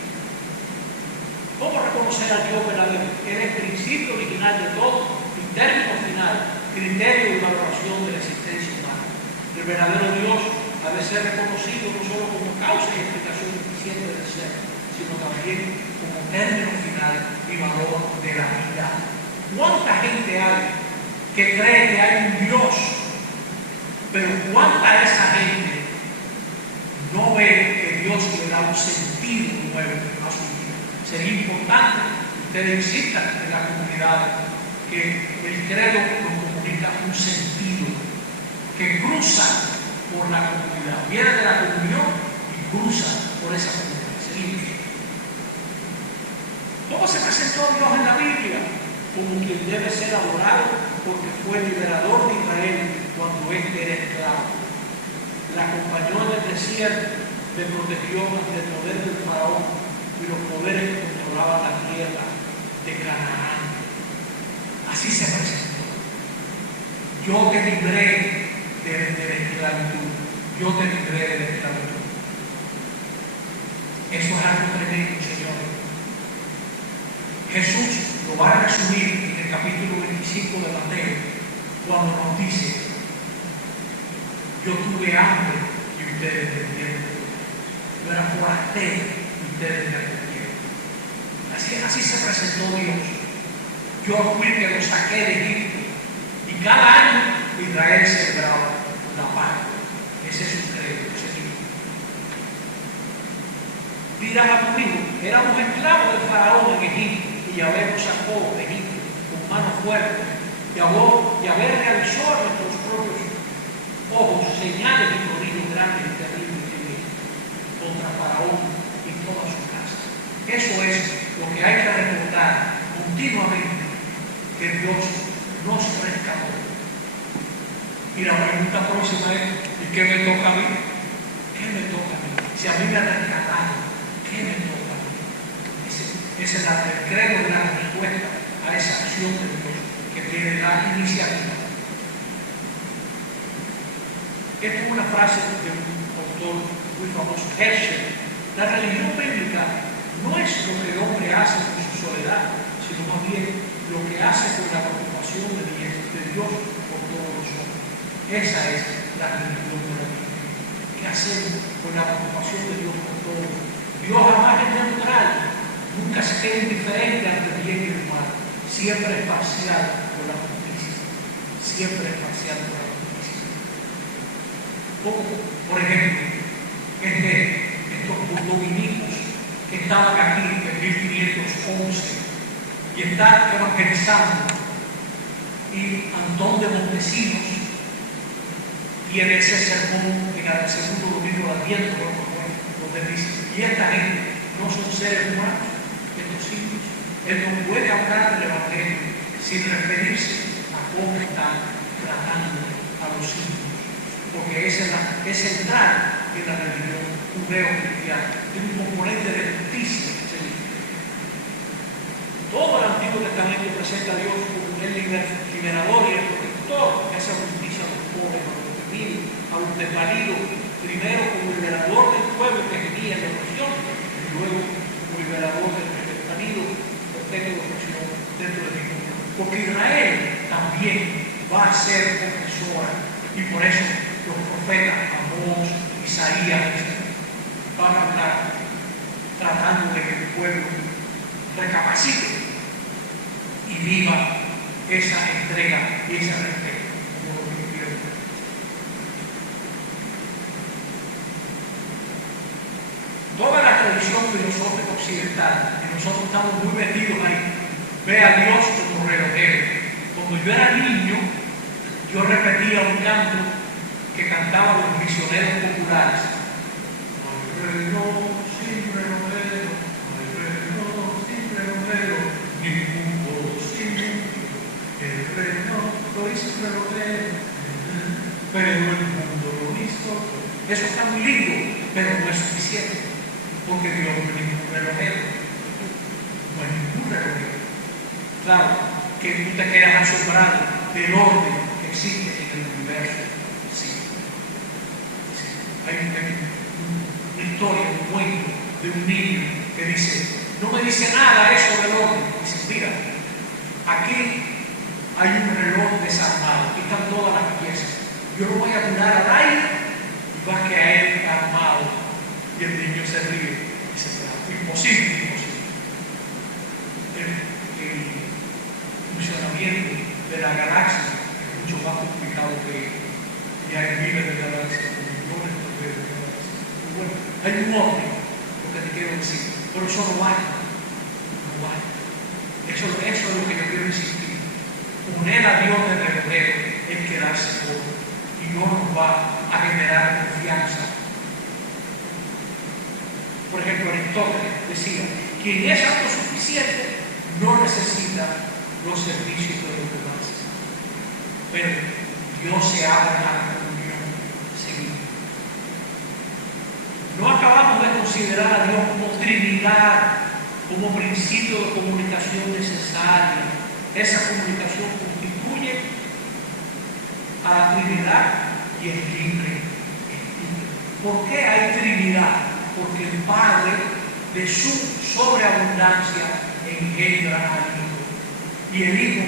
¿Cómo reconocer al Dios verdadero? Él es el principio original de todo y término final, criterio y valoración de la existencia humana. El verdadero Dios ha de ser reconocido no solo como causa y explicación suficiente del ser, sino también como término final y valor de la vida. ¿Cuánta gente hay que cree que hay un Dios? Pero ¿cuánta de esa gente no ve que Dios le da un sentido nuevo a su vida? Sería importante que ustedes insistan en la comunidad que el credo nos comunica un sentido que cruza por la comunidad, viene de la comunión y cruza por esa comunidad. Sería. ¿Cómo se presentó Dios en la Biblia? Como quien debe ser adorado porque fue liberador de Israel cuando éste era esclavo. La acompañó en el desierto, le protegió ante el poder del faraón y los poderes que controlaban la tierra de Canaán. Así se presentó. Yo te libré de la esclavitud. Yo te libré de la esclavitud. Eso es algo tremendo, señores. Jesús lo va a resumir en el capítulo 25 de Mateo, cuando nos dice, yo tuve hambre y ustedes me dieron. Yo era forastero y ustedes me acogieron. Así se presentó Dios. Yo fui el que los saqué de Egipto. Y cada año Israel celebraba la Pascua. Ese es su credo, dirás a tu hijo, éramos esclavos del faraón en Egipto y Yahvé nos sacó de Egipto con mano fuerte. Yahvé realizó a nuestros propios ojos señales y prodigios grandes y terribles contra faraón y toda su casa. Eso es lo que hay que recordar continuamente, que Dios nos rescató. Y la pregunta próxima es, ¿y qué me toca a mí? ¿Qué me toca Si a mí me han rescatado, ¿qué me toca? Ese es el credo de la respuesta a esa acción de Dios que tiene la iniciativa. Esta es una frase de un autor muy famoso, Herschel. La religión bíblica no es lo que el hombre hace con su soledad, sino más bien lo que hace con la preocupación de Dios por todos los hombres. Esa es la religión de la Biblia. ¿Qué hacemos con la preocupación de Dios por todos? Dios jamás es neutral, nunca se queda indiferente ante el bien y el mal, siempre es parcial con la justicia, siempre es parcial con la justicia. Por ejemplo, estos dominicos que estaban aquí en 1511 y están evangelizando, y Antón de Montesinos tiene ese sermón en el segundo domingo de Adviento, donde dice, y esta gente no son seres humanos, estos signos. Él no puede hablar del Evangelio sin referirse a cómo están tratando a los signos, porque es central en la religión judeo-cristiana, tiene un componente de justicia. Todo el Antiguo Testamento presenta a Dios como el liberador y el protector que hace justicia a los pobres, a los oprimidos, a los desvalidos, primero como liberador del pueblo que tenía en la opresión, y luego como liberador del desvalido, objeto de opresión dentro del mismo pueblo. Porque Israel también va a ser opresora, y por eso los profetas Amós, Isaías van a hablar tratando de que el pueblo recapacite y viva esa entrega y ese respeto como lo que quiero. Toda la tradición filosófica occidental, y nosotros estamos muy metidos ahí, ve a Dios como relojero. Cuando yo era niño, yo repetía un canto que cantaban los misioneros populares. Reloj sin relojero, reloj sin relojero, ningún modo sin mundo. El reloj lo hizo relojero, pero el mundo lo hizo. Eso está muy lindo, pero no es suficiente, porque Dios no es ningún relojero. No es ningún relojero. Claro, que tú te quedas asombrado del orden que existe en el universo. Sí. Hay una historia, un cuento de un niño que dice, no me dice nada eso del orden. Dice, mira, aquí hay un reloj desarmado, aquí están todas las piezas. Yo lo voy a tirar al aire y va a caer armado. Y el niño se ríe y dice, imposible, imposible. El funcionamiento de la galaxia es mucho más complicado que ya hay miles de galaxias, millones de galaxias. Bueno, hay un orden, lo que te quiero decir, pero eso no vale. No vale. Eso es lo que yo quiero insistir. Poner a Dios de relojero es quedarse poco y no nos va a generar confianza. Por ejemplo, Aristóteles decía, quien es autosuficiente no necesita los servicios de los demás. Pero Dios se abre a la comunión seguida. No acabamos de considerar a Dios como Trinidad, como principio de comunicación necesaria. Esa comunicación constituye a la Trinidad y es libre. ¿Por qué hay Trinidad? Porque el Padre, de su sobreabundancia, engendra al Hijo. Y el Hijo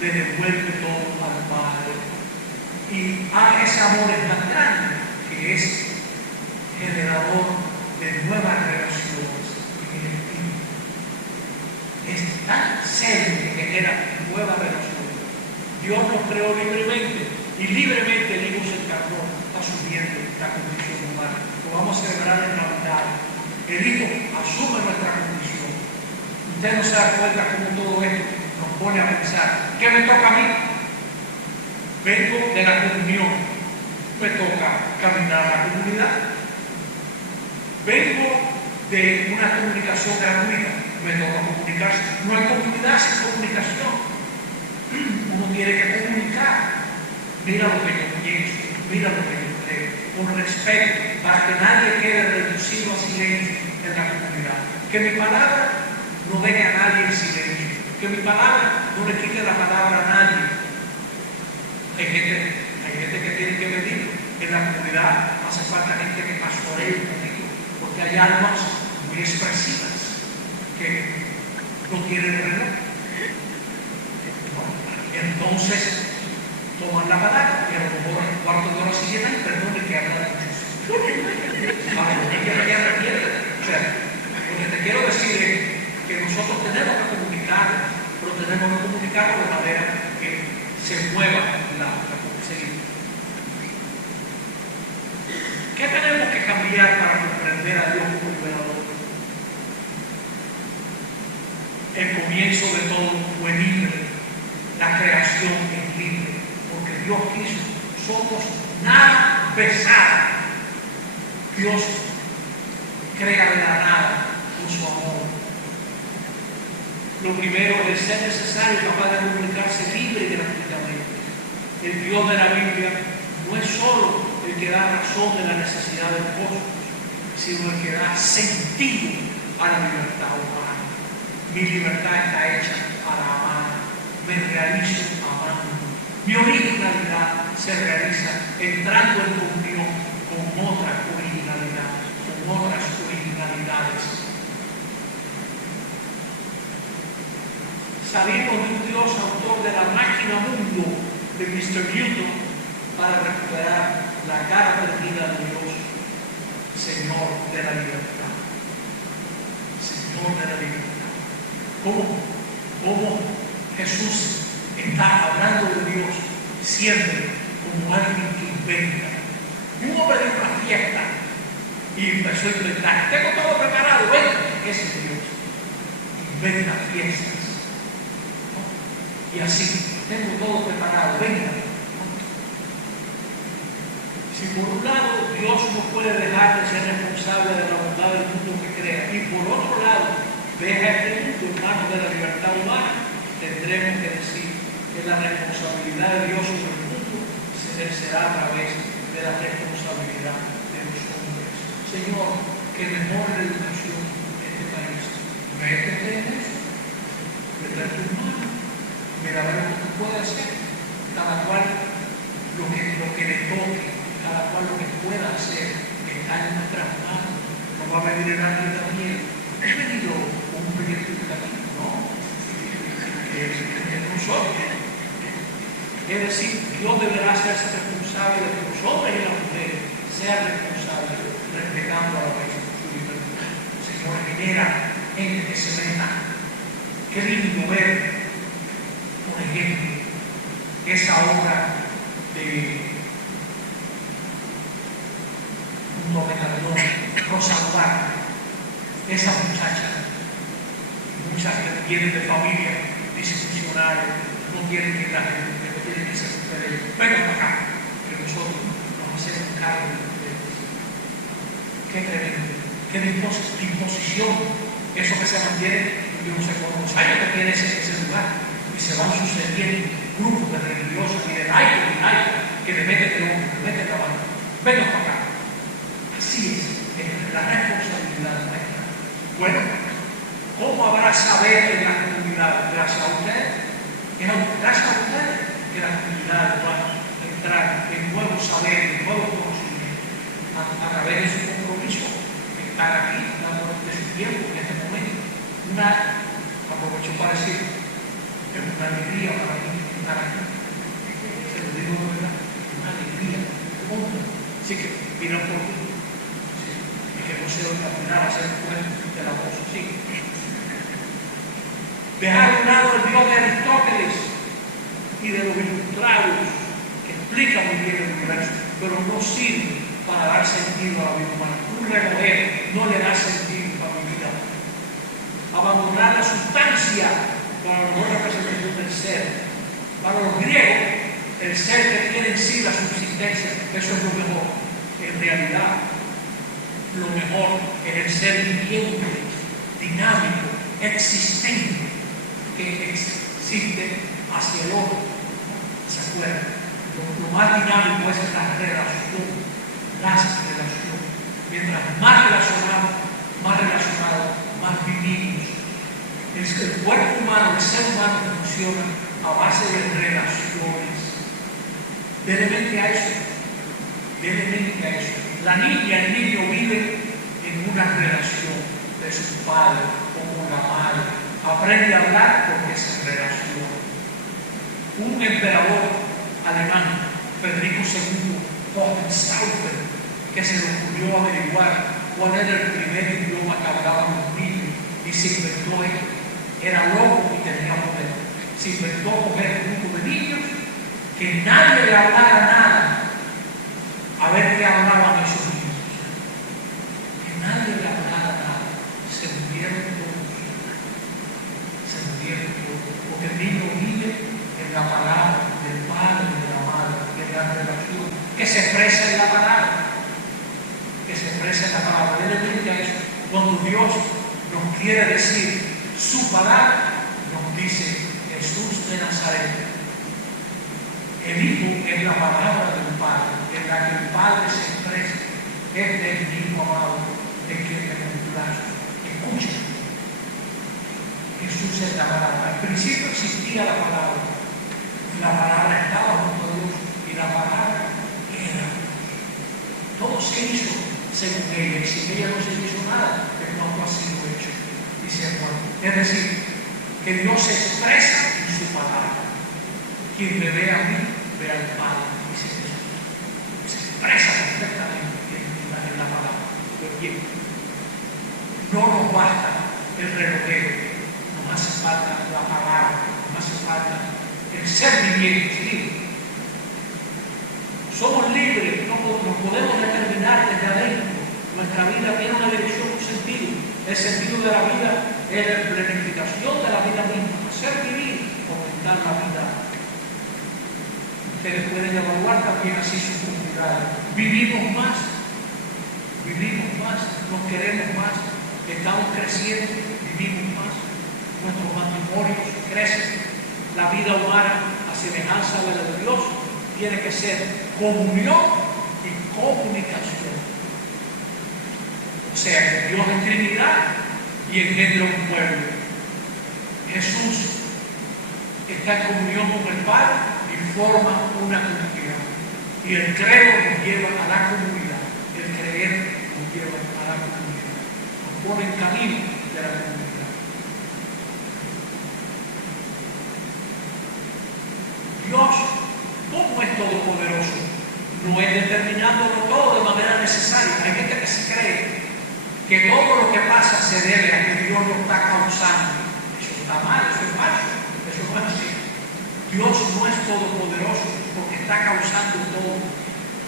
le devuelve todo al Padre. Y ese amor es tan grande que es generador de nuevas relaciones en el Espíritu. Es tan serio que genera nuevas relaciones. Dios nos creó libremente y libremente el Hijo se encargó, está asumiendo la condición humana. Lo vamos a celebrar en Navidad. El Hijo asume nuestra condición. Usted no se da cuenta cómo todo esto nos pone a pensar, ¿qué me toca a mí? Vengo de la comunión, me toca caminar a la comunidad. Vengo de una comunicación gratuita, me toca comunicarse. No hay comunidad sin comunicación. Uno tiene que comunicar. Mira lo que yo pienso, mira lo que yo creo. con respeto, para que nadie quede reducido a silencio en la comunidad. Que mi palabra no deje a nadie en silencio. Que mi palabra no le quite la palabra a nadie. Hay gente que tiene que venir. En la comunidad hace falta gente que pastoree un poquito, porque hay almas muy expresivas que no tienen reloj. Entonces, toman la palabra y a lo mejor en el cuarto de hora siguiente, perdón, que habla de muchos. O sea, lo que te quiero decir es que nosotros tenemos que comunicar, pero tenemos que comunicarlo de manera que se mueva la seguida. ¿Qué tenemos que cambiar para comprender a Dios como liberador? El comienzo de todo fue libre, la creación es libre, porque Dios quiso, somos nada pesada. Dios crea de la nada con su amor. Lo primero es ser necesario, capaz de comunicarse libre y gratuitamente. El Dios de la Biblia no es solo el que da razón de la necesidad del cosmos, sino el que da sentido a la libertad humana. Mi libertad está hecha para amar, me realizo amando. Mi originalidad se realiza entrando en comunión con otra originalidad, con otras originalidades. Salimos de un Dios autor de la máquina mundo de Mr. Newton para recuperar la cara perdida de Dios, Señor de la libertad. Señor de la libertad. ¿Cómo Jesús está hablando de Dios siempre como alguien que inventa? Un hombre de una fiesta y empezó a inventar. Tengo todo preparado, ven, ese es Dios. Inventa fiestas. ¿No? Y así, tengo todo preparado, venga. Si por un lado Dios no puede dejar de ser responsable de la bondad del mundo que crea, y por otro lado deja este mundo en manos de la libertad humana, tendremos que decir que la responsabilidad de Dios sobre el mundo se ejercerá a través de la responsabilidad de los hombres. Señor, que mejore la educación en este país. Métete en eso, métete en tus manos, mira a ver lo que tú puedes hacer, cada cual lo que le toque, cada cual lo que pueda hacer, está en nuestras manos. No va a venir el ángel también. He venido con un proyecto educativo, ¿no? Es nosotros. Es decir, Dios deberá hacerse responsable de que los hombres y las mujeres sean responsables, respetando a la vez su libertad. Señor, genera gente que se meta. Qué lindo ver, por ejemplo, esa obra de Rosa Duarte, esa muchacha, muchas que vienen de familia disfuncionales, no quieren que la gente, no quieren que se supere. Vengan para acá, que nosotros nos hacemos cargo de ustedes. Qué tremendo, qué disposición, eso que se mantiene, yo no sé cuántos años que tiene ese lugar, y se van sucediendo grupos de religiosos y de laicos y laicas que le meten el hombro, le meten la mano. Vengan para acá. Así es la responsabilidad nuestra. Bueno, ¿cómo habrá saber en la comunidad? Gracias a ustedes. Es gracias a ustedes que la comunidad va a entrar en nuevos saberes, en nuevos conocimientos, a través de su compromiso, estar aquí, dando de su tiempo en este momento. Aprovecho para decir, es una alegría para mí estar aquí. Se lo digo de verdad, una alegría. Así que miren por mí. Que no se oiga al final hacer cuentos de la voz, sí. Dejar a un lado el Dios de Aristóteles y de los ilustrados que explican muy bien el universo, pero no sirve para dar sentido a la vida humana. Un relojero no le da sentido a mi vida. Abandonar la sustancia para la mejor representación del ser. Para los griegos, el ser que tiene en sí la subsistencia, eso es lo mejor. En realidad, lo mejor es el ser viviente, dinámico, existente, que existe hacia el otro. ¿Se acuerdan? Lo más dinámico es la relación. las relaciones. Mientras más relacionados, más vivimos. El cuerpo humano, el ser humano funciona a base de relaciones. Dele mente a eso. Dele mente a eso. La niña, el niño vive en una relación de su padre con la madre. Aprende a hablar porque se relaciona. Un emperador alemán, Federico II Hohenstaufen, que se le ocurrió averiguar cuál era el primer idioma que hablaban los niños y se inventó esto. Era loco y tenía poder. Se inventó coger un grupo de niños que nadie le hablara nada, a ver qué hablaban esos niños. Que nadie le hablara nada. Se murieron todos. Se murieron todos. Porque el niño vive en la palabra del padre y de la madre, en la relación que se expresa en la palabra. Que se expresa en la palabra. Dele mente a eso. Cuando Dios nos quiere decir su palabra, nos dice Jesús de Nazaret. El Hijo es la palabra del Padre, en la que el Padre se expresa. Este es mi Hijo amado, en quien me complazo. Escucha. Jesús es la palabra. Al principio existía la palabra. La palabra estaba junto a Dios y la palabra era Dios. Todo se hizo según ella, y sin ella no se hizo nada, que no ha sido hecho. Dice Juan. Es decir, que Dios se expresa en su palabra. Quien me ve a mí, ve al Padre, dice Jesús. Se expresa perfectamente en la palabra. Pero bien, no nos basta el relojero, nos hace falta la palabra, nos hace falta el ser viviente, ¿sí? Somos libres, nos podemos determinar desde adentro. Nuestra vida tiene una dirección, un sentido. El sentido de la vida es la planificación de la vida misma. Hacer vivir, aumentar la vida. Ustedes pueden evaluar también así sus comunidades. Vivimos más, nos queremos más, estamos creciendo, vivimos más. Nuestros matrimonios crecen. La vida humana, a semejanza de la de Dios, tiene que ser comunión y comunicación. O sea, Dios es Trinidad y engendra un pueblo. Jesús está en comunión con el Padre y forma una comunidad. Y el credo nos lleva a la comunidad. El creer nos lleva a la comunidad. Nos pone en camino de la comunidad. Dios, como es todopoderoso, no es determinándolo todo de manera necesaria. Hay gente que se cree que todo lo que pasa se debe a que Dios lo está causando. Eso está mal, eso es falso, eso no es así. Dios no es todopoderoso porque está causando todo.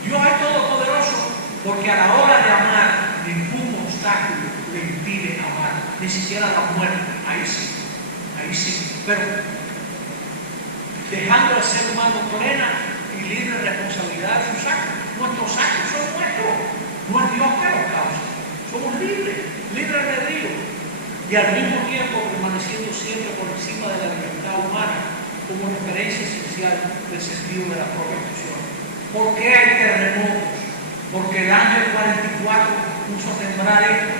Dios es todopoderoso porque a la hora de amar, ningún obstáculo le impide amar, ni siquiera la muerte. Ahí sí. Pero dejando al ser humano plena y libre responsabilidad de sus actos. Nuestros actos son nuestros, no es Dios que los causa. Somos libres albedrío, y al mismo tiempo permaneciendo siempre por encima de la libertad humana como referencia esencial del sentido de la propia acción. ¿Por qué hay terremotos? Porque el año 44 puso a temblar esto.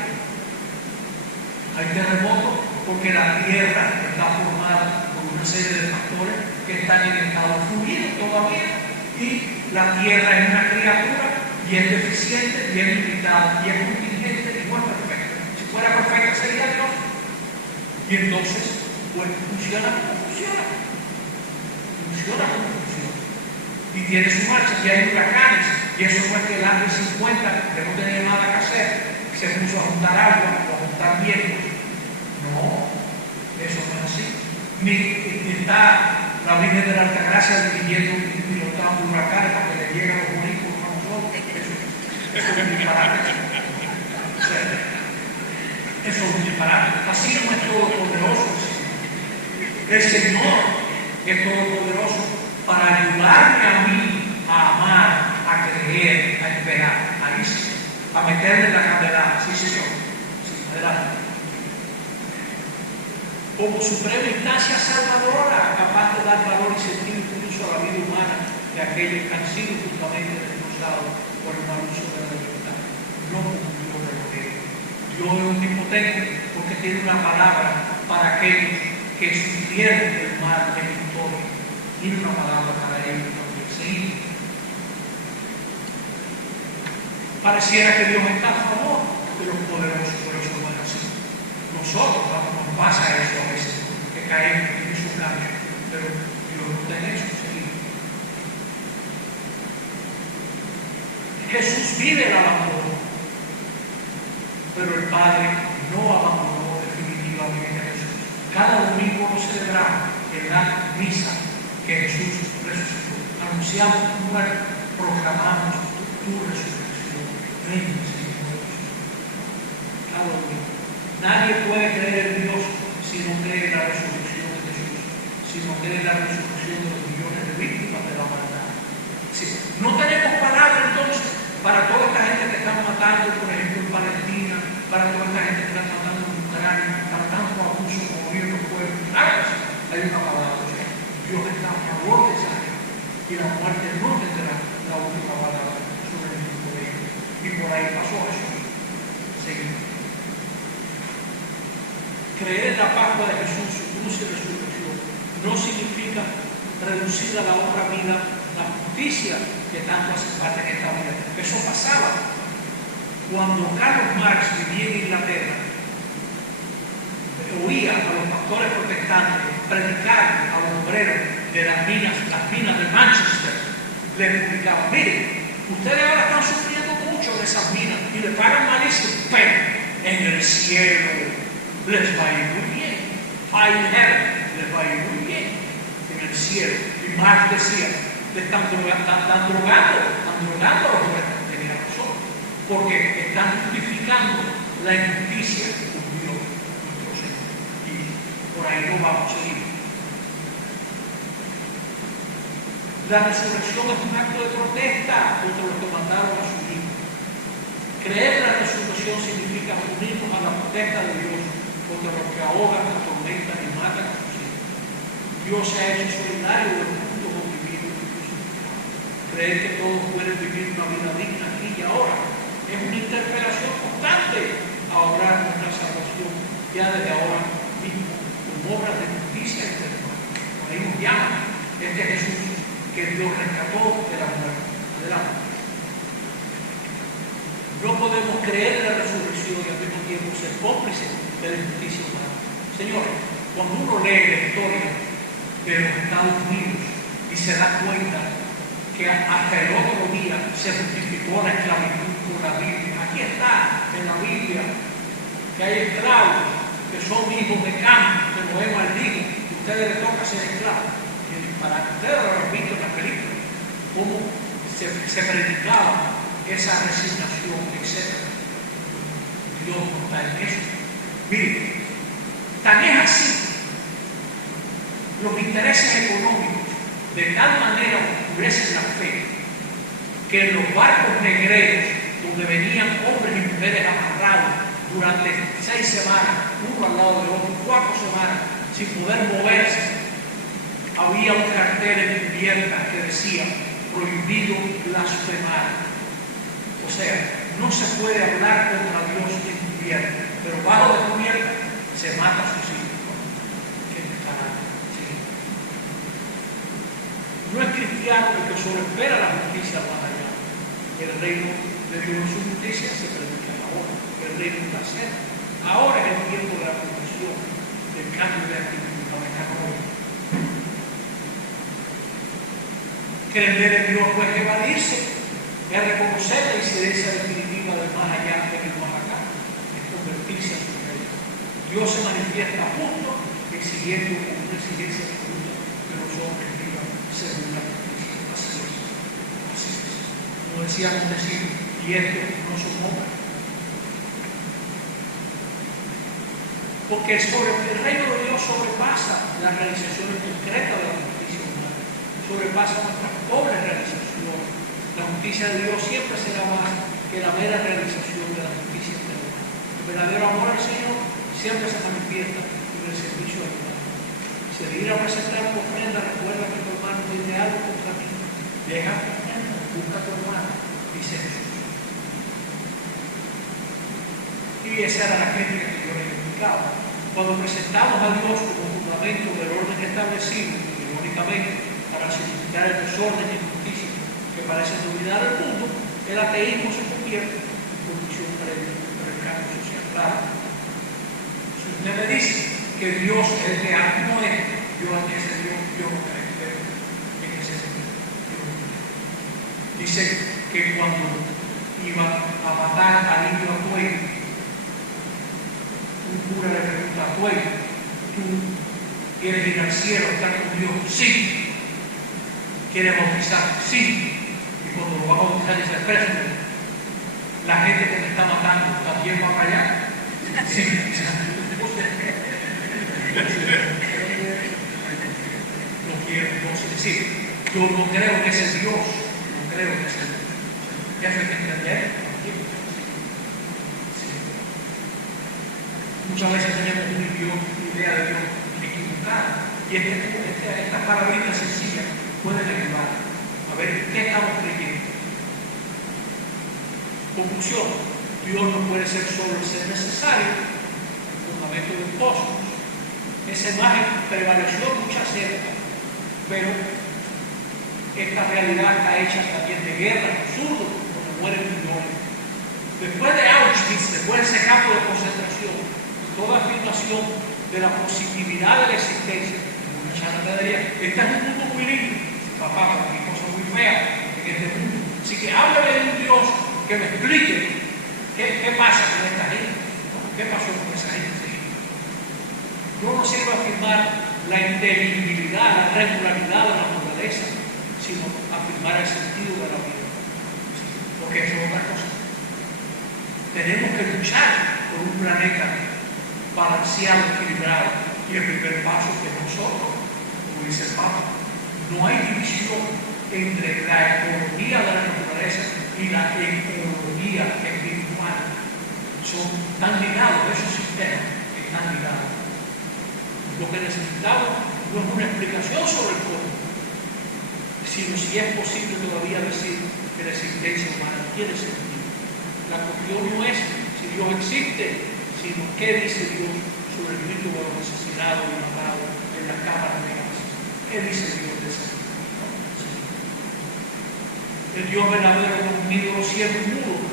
Hay terremotos porque la tierra está formada por una serie de factores que están en estado fluido todavía, y la tierra es una criatura y es deficiente y es limitada y es contingente y no es perfecta. Si fuera perfecta sería Dios. Y entonces, pues funciona como funciona. Y tiene su marcha. Y hay huracanes, y eso no es que el año 50, que no tenía nada que hacer, se puso a juntar agua o a juntar vientos. No, eso no es así. Ni está la Virgen de la Altagracia dirigiendo y pilotando huracanes para que le lleguen los bonitos a nosotros. Eso es un disparate. O sea, eso es un disparate. Así no es todopoderoso. El Señor es todopoderoso para ayudarme a mí a amar, a creer, a esperar. Ahí sí. A meterle la candela. Sí, Señor. Sí, adelante. Como suprema instancia salvadora, capaz de dar valor y sentido incluso a la vida humana de aquellos que han sido justamente destrozados por el mal uso de la libertad, no cumplió el evangelio. Dios es omnipotente porque tiene una palabra para aquellos que sufrieron el mal en la historia. Tiene una palabra para ellos también. Seguimos. Pareciera que Dios está a favor de los poderosos, pero eso no es así. Nosotros nos pasa eso a veces, que caemos en esos cambios, pero Dios no está en eso. Seguimos. Jesús vive el abandono, pero el Padre no abandonó definitivamente a Jesús. Cada domingo lo celebramos en la misa que Jesús resucitó. Anunciamos tu muerte, proclamamos tu resurrección. Ven, Señor Jesús. Cada domingo. Nadie puede creer en Dios si no cree en la resurrección de Jesús, si no cree en la resurrección de los millones de víctimas de la maldad. Sí. No tenemos palabra entonces para toda esta gente que están matando, por ejemplo, en Palestina, para toda esta gente que están matando en Ucrania, para tanto abuso como viven los pueblos. Claro, hay una palabra. O sea, Dios está a favor de esa gente y la muerte no tendrá la última palabra sobre el mundo de ellos. Y por ahí pasó eso. Seguimos. Creer en la Pascua de Jesús, su cruz y resurrección, no significa reducir a la otra vida la justicia que tanto hace falta en esta vida. Eso pasaba cuando Carlos Marx vivía en Inglaterra, oía a los pastores protestantes predicar a los obreros de las minas de Manchester. Les explicaban: miren, ustedes ahora están sufriendo mucho de esas minas y le pagan malísimo, pero en el cielo les va a ir muy bien. In heaven les va a ir muy bien en el cielo. Y Marx decía: le están drogando a los obreros. Tenía razón, porque están justificando la injusticia con Dios nuestro Señor. Y por ahí no vamos a seguir. La resurrección es un acto de protesta contra los que mandaron a su hijo. Creer en la resurrección significa unirnos a la protesta de Dios contra los que ahogan, atormentan y matan a sus hijos. Dios se ha hecho solidario del mundo con vivir y crucificado. Creer que todos pueden vivir una vida digna aquí y ahora es una interpelación constante a obrar nuestra salvación ya desde ahora mismo, con obras de justicia y de paz. Por ahí nos llama este Jesús que Dios rescató de la muerte. No podemos creer en la resurrección y al mismo tiempo ser cómplices de la injusticia humana. Señores, cuando uno lee la historia de los Estados Unidos y se da cuenta que hasta el otro día se justificó la esclavitud por la Biblia. Aquí está en la Biblia que hay esclavos que son hijos de Cam, que Noé maldijo, que a ustedes les toca ser esclavos. Para que ustedes lo han visto en la película, cómo se predicaba esa resignación, etc. Dios no está en eso. Miren, tan es así los intereses económicos de tal manera oscurecen la fe que en los barcos negreros donde venían hombres y mujeres amarrados durante 6 semanas, uno al lado del otro, 4 semanas, sin poder moverse, había un cartel en cubierta que decía: prohibido blasfemar. O sea, no se puede hablar contra Dios en cubierta, pero bajo de cubierta se mata a sus hijos. ¿Qué carajo? Sí. No es cristiano el que solo espera la justicia más allá. El reino de Dios, su justicia se predica ahora. El reino está cerca. Ahora es el tiempo de la conversión, del cambio de actitud. Creer en Dios no es evadirse, es reconocer la incidencia definitiva del más allá en el más acá, es convertirse en su reino. Dios se manifiesta justo, exigiendo una exigencia justa que los hombres vivan según la justicia. Así es. Así es. Como decíamos decir, y esto no son obras. Porque el reino de Dios sobrepasa las realizaciones concretas de la justicia humana, sobrepasa nuestras pobres realizaciones. La justicia de Dios siempre será más que la mera realización de la justicia humana. El verdadero amor al Señor siempre se manifiesta en el servicio al hermano. Si de ir a presentar tu ofrenda, recuerda que tu hermano tiene algo contra ti. Deja tu ofrenda, busca a tu hermano y dice Jesús. Y esa era la crítica que yo le explicaba. Cuando presentamos a Dios como fundamento del orden establecido, irónicamente, para significar el desorden y injusticia que parece dominar el mundo, el ateísmo se convierte en condición previa para el cambio social. Claro, si usted me dice que Dios es el que no es, yo en ese Dios, yo no creo en ese sentido. Dice que cuando iba a matar a Niño Atuey, un cura le pregunta a Atuey, ¿tú quieres ir al cielo, estar con Dios? Sí. ¿Quieres bautizar? Sí. Y cuando lo va a bautizar dice, espérate, la gente que te está matando también va para allá. Sí. No quiero, entonces decir, yo no creo que ese es Dios, no creo que ese es Dios. ¿Qué hay que entender? Muchas veces tenemos una idea de Dios equivocada y estas palabritas sencillas pueden ayudar a ver qué estamos creyendo. Conclusión: Dios no puede ser solo el ser necesario, el fundamento del cosmos. Esa imagen prevaleció en muchas épocas, pero esta realidad está hecha también de guerras absurdas donde mueren millones. Después de Auschwitz, después de ese campo de concentración, toda afirmación de la positividad de la existencia, como una charlatanería, está en un mundo muy lindo. Papá, hay cosas muy feas en este mundo. Así que háblame de un Dios que me explique qué pasa con esta gente, qué pasó con esa gente. No nos sirve afirmar la inteligibilidad, la regularidad de la naturaleza, sino afirmar el sentido de la vida. Porque eso es otra cosa. Tenemos que luchar por un planeta balanceado, equilibrado, y el primer paso es que nosotros, como dice el Papa, no hay división entre la ecología de la naturaleza y la ecología espiritual. Son tan ligados, esos sistemas están ligados. Lo que necesitamos no es una explicación sobre el cómo, sino si es posible todavía decir que la existencia humana tiene sentido. La cuestión no es si Dios existe, sino qué dice Dios sobre el grito de los asesinados y matados en las cámaras de gas. ¿Qué dice Dios de eso? El Dios verdadero no es un ídolo ciego y mudo.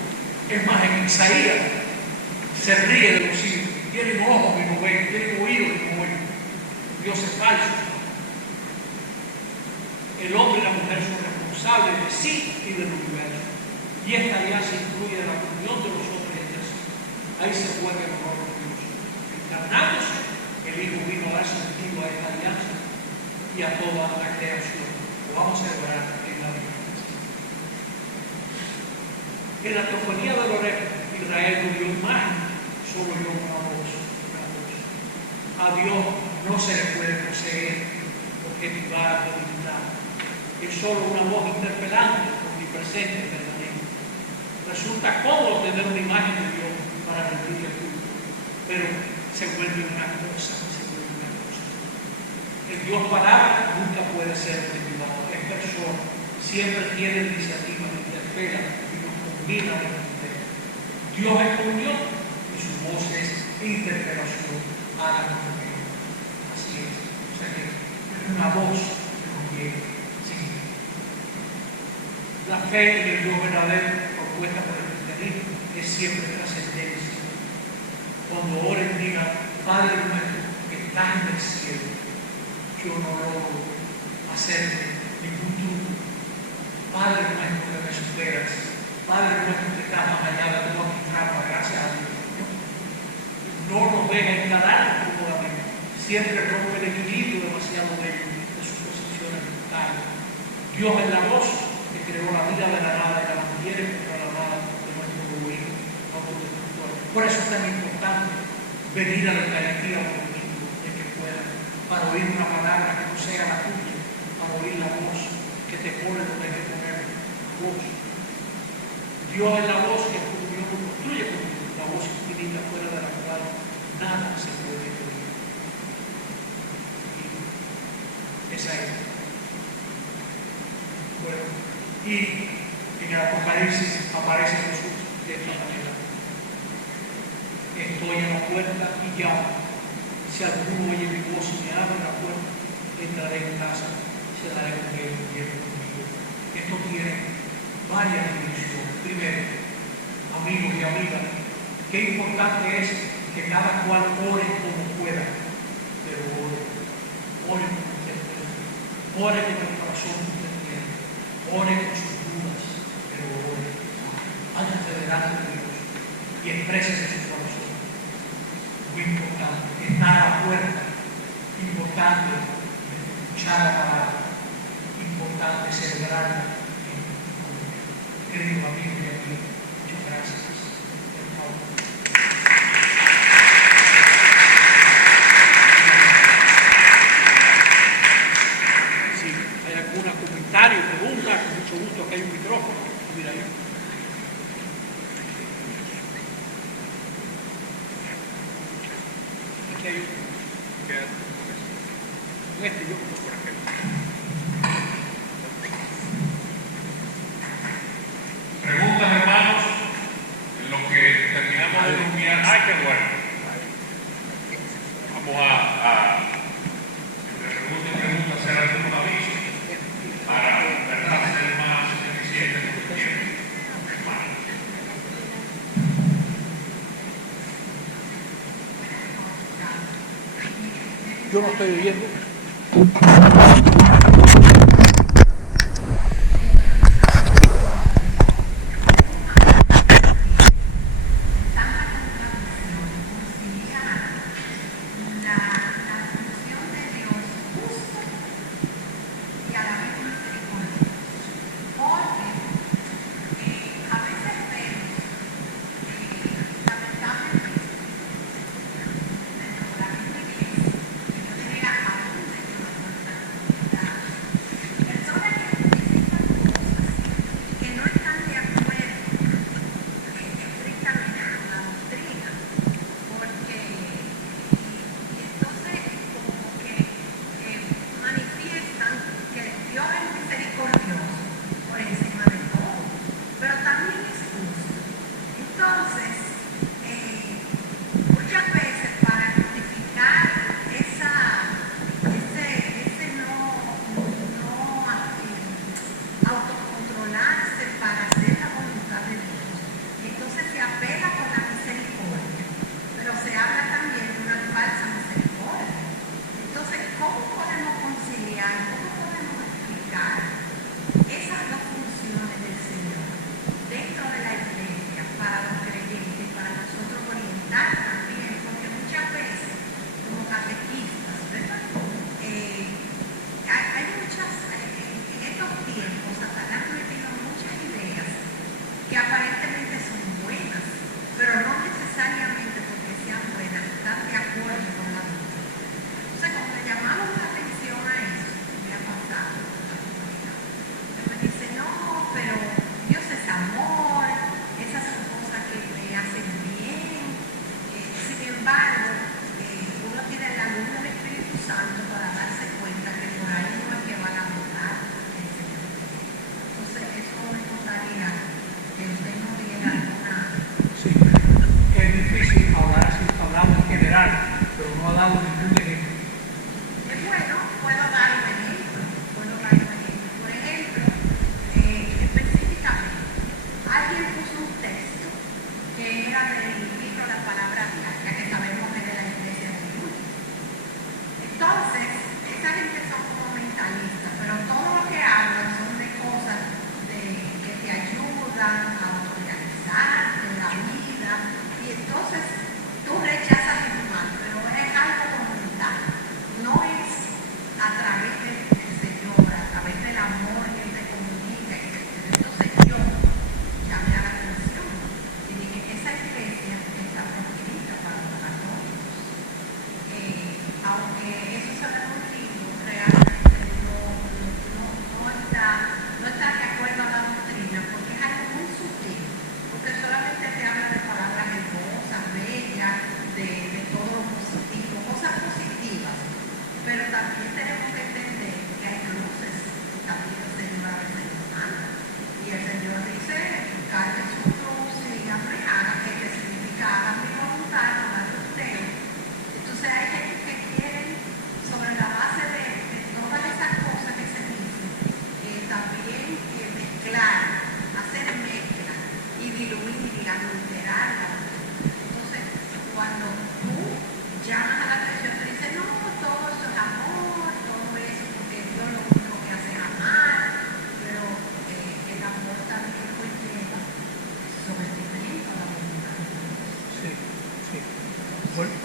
Es más, en Isaías se ríe de los ídolos. Tienen ojos y no ven, tienen oídos y no ven. Dios es falso. El hombre y la mujer son responsables de sí y del universo. Y esta alianza incluye la comunión de los hombres entre sí. Ahí se juega el honor de Dios. Encarnándose, el Hijo vino a dar sentido a esta alianza y a toda la creación. Lo vamos a celebrar en la Biblia. En la teofanía de Loreto, Israel no dio imagen, solo dio una voz. A Dios no se le puede poseer, objetivar, delimitar. Es solo una voz interpelante, omnipresente, permanente. Resulta cómodo tener una imagen de Dios para rendirle culto, pero se vuelve una cosa, El Dios palabra nunca puede ser derivado, es persona, siempre tiene iniciativa, interpela y nos combina a responder. Dios es comunión y su voz es interpelación a la comunión. Así es. O sea que es una voz que nos llega. Sí. La fe en el Dios verdadero propuesta por el cristianismo es siempre trascendencia. Cuando oren digan, Padre nuestro que estás en el cielo, yo no logro hacer ningún truco. Padre nuestro que me superas, Padre nuestro que estás más allá de toda mi trampa, gracias a Dios. No nos dejen calar cómodamente, siempre rompe el equilibrio demasiado bello de sus posiciones mentales. Dios es la voz que creó la vida de la nada y la mantiene contra la nada de nuestro egoísmo autodestructor. Por eso es tan importante venir a la Eucaristía un domingo, de que pueda, para oír una palabra que no sea la tuya, para oír la voz que te pone donde hay que poner voz. Dios es la voz que Dios construye contigo, la voz infinita fuera de la cual nada se puede oír. Esa es. Bueno, y En el Apocalipsis aparece Jesús de esta manera: estoy en la puerta y llamo. Si alguno oye mi voz y me abre la puerta, entraré en casa, cenaré con él y él conmigo. Esto tiene varias dimensiones. Primero, amigos y amigas, qué importante es que cada cual ore como pueda, pero ore como usted pueda, ore con el corazón que usted tiene, ore con sus dudas, pero ore, hágase delante de Dios y exprésese su corazón. Muy importante, estar a la puerta, importante escuchar la palabra, importante celebrar. Querido amigo y amiga, muchas gracias. Por favor. Si hay algún comentario, pregunta, con mucho gusto, aquí hay un micrófono. Mira ahí. Aquí hay un. Con este yo por aquí. Preguntas, hermanos, en lo que terminamos de terminar. ¡Ay, qué bueno! Vamos entre pregunta y pregunta, hacer algunos avisos para ser más eficientes con el tiempo. Yo no estoy oyendo.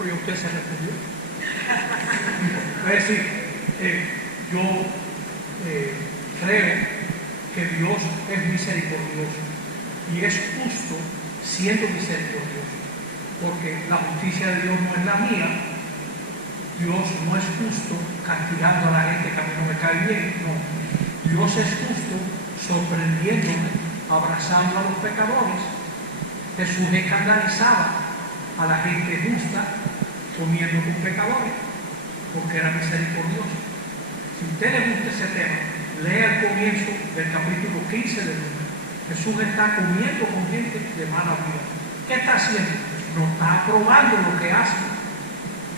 que usted se respondió. Es decir, yo creo que Dios es misericordioso y es justo siendo misericordioso, porque la justicia de Dios no es la mía. Dios no es justo castigando a la gente que a mí no me cae bien, no. Dios es justo sorprendiéndome, abrazando a los pecadores. Jesús escandalizaba a la gente justa comiendo con pecadores, porque era misericordioso. Si a usted le gusta ese tema, lea el comienzo del capítulo 15 de Lucas. Jesús está comiendo con gente de mala vida. ¿Qué está haciendo? No está aprobando lo que hace.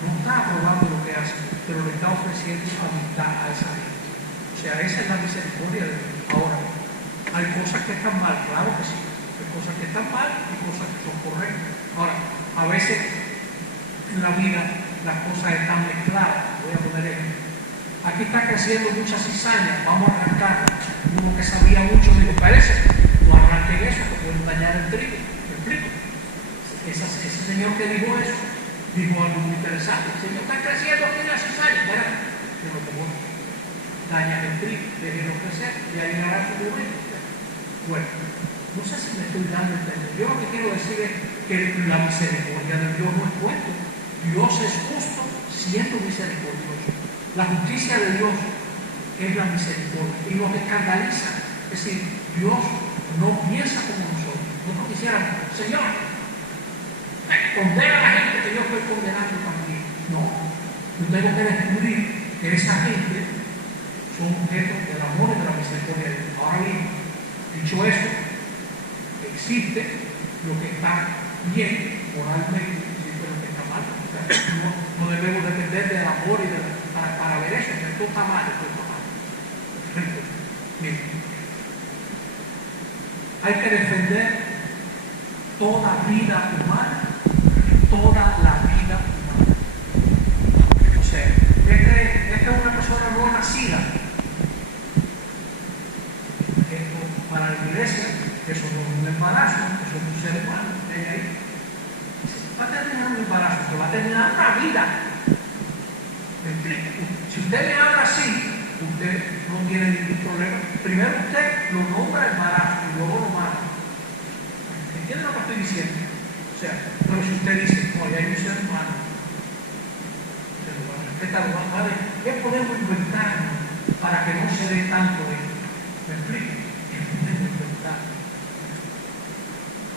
No está aprobando lo que hace, pero le está ofreciendo amistad a esa gente. O sea, esa es la misericordia de Dios. Ahora, hay cosas que están mal, claro que sí. Hay cosas que están mal y cosas que son correctas. Ahora, a veces en la vida las cosas están mezcladas. Voy a poner ejemplo. Aquí está creciendo mucha cizaña, vamos a arrancarla. Uno que sabía mucho dijo, parece, no arranquen eso, porque pueden dañar el trigo. ¿Me explico? Ese señor que dijo eso, dijo algo muy interesante. El Señor está creciendo aquí la cizaña. Espera, pero como dañan el trigo, déjenlo crecer y ahí hará su momento. Bueno, no sé si me estoy dando a entender. Yo lo que quiero decir es que la misericordia de Dios no es cuento. Dios es justo siendo misericordioso. La justicia de Dios es la misericordia y nos escandaliza. Es decir, Dios no piensa como nosotros. Nosotros quisiéramos, Señor, condena a la gente que yo estoy condenando también. No, yo tengo que descubrir que esa gente son objetos del amor y de la misericordia de Dios. Ahora bien, dicho eso, existe lo que está bien moralmente y existe lo que está mal. O sea, no debemos depender del amor y para ver eso, que esto está mal, esto está mal. Por ejemplo, miren, hay que defender toda vida humana, toda la vida humana. O sea, esta es una persona no nacida. Esto, para la iglesia, eso no es un embarazo, eso es un ser humano. Ahí. Va a terminar un embarazo, se va a terminar una vida. Si usted le habla así, usted no tiene ningún problema. Primero usted lo nombra embarazo y luego lo mata. ¿Entiende lo que estoy diciendo? O sea, pero si usted dice, oye, hay un ser humano, usted lo va a respetar, lo va a ver. ¿Qué podemos inventar para que no se dé tanto esto? ¿Me explico? ¿Qué podemos inventar?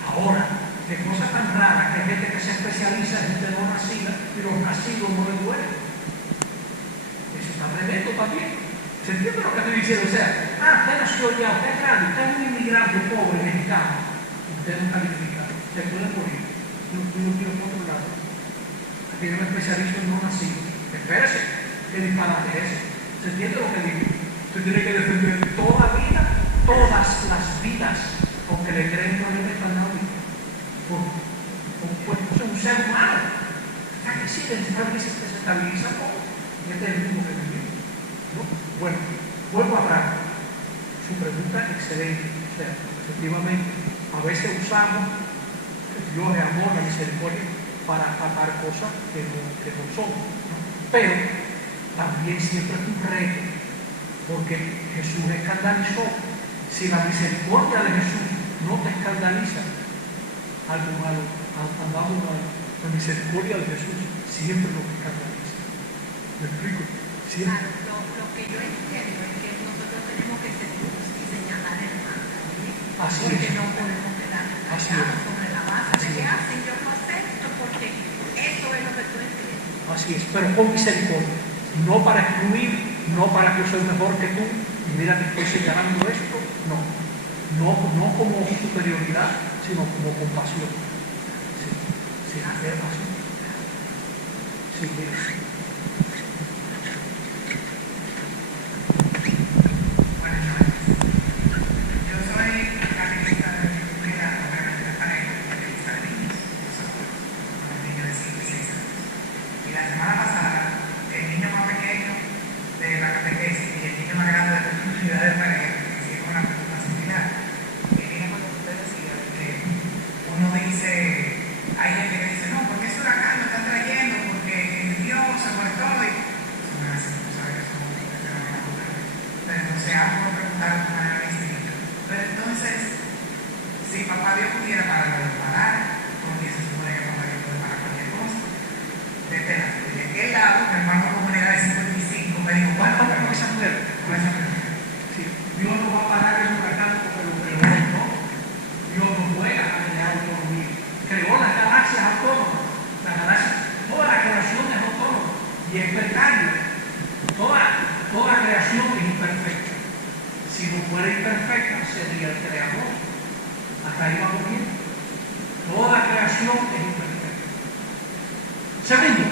Ahora, qué cosa tan rara que hay gente que se especializa en gente no nacida y los nacidos no les duele. Eso está tremendo también. ¿Se entiende lo que estoy diciendo? O sea, usted nació ya, usted es grande, usted es un inmigrante pobre mexicano. Usted no califica, se puede morir. Yo no quiero por otro lado. Aquí yo me especializo en no nacidos. Espérese, ¿qué disparate es ese? ¿Se entiende lo que digo? Usted tiene que defender toda vida, todas las vidas, aunque le creen problemas económicos. Pues es un ser humano. Hasta que sí, se estabiliza todo. Y este es el mundo que vivimos. ¿No? Bueno, vuelvo a hablar. Su pregunta es excelente. O sea, efectivamente, a veces usamos Dios de amor, la misericordia, para atacar cosas que no son. ¿No? Pero también siempre es un reto, porque Jesús escandalizó. Si la misericordia de Jesús no te escandaliza, algo malo, andamos mal. La misericordia de Jesús siempre lo escandaliza. ¿Me explico? Siempre. Claro, lo que yo entiendo es que nosotros tenemos que ser justos y señalar el mal también. Así porque es. no podemos quedar callados sobre la base de que hacen, yo no acepto porque eso es lo que tú entiendes. Así es, pero con misericordia. No para excluir, no para que yo soy mejor que tú, y mira que estoy señalando esto, no. No como superioridad, sino como compasión. Sí, es así. Sí, mira. Yo soy catequista de primera, obviamente para catequista de niños, un niño de 5 y 6 años. Y la semana pasada, el niño más pequeño de la catequesis y el niño más grande de la comunidad de María me hicieron una pregunta similar. Y vino cuando usted decía que uno dice, hay gente que dice, no, porque ese huracán lo están trayendo, naturaleza perfecta. Sí, Dios no va a parar el huracán porque lo creó, ¿no? Dios no juega a crear autonomía. Creó las galaxias autónomas. Las galaxias, toda la creación es autónoma y es precaria. Toda creación es imperfecta. Si no fuera imperfecta, sería el creador. Hasta ahí vamos bien. Toda creación es imperfecta. Segundo,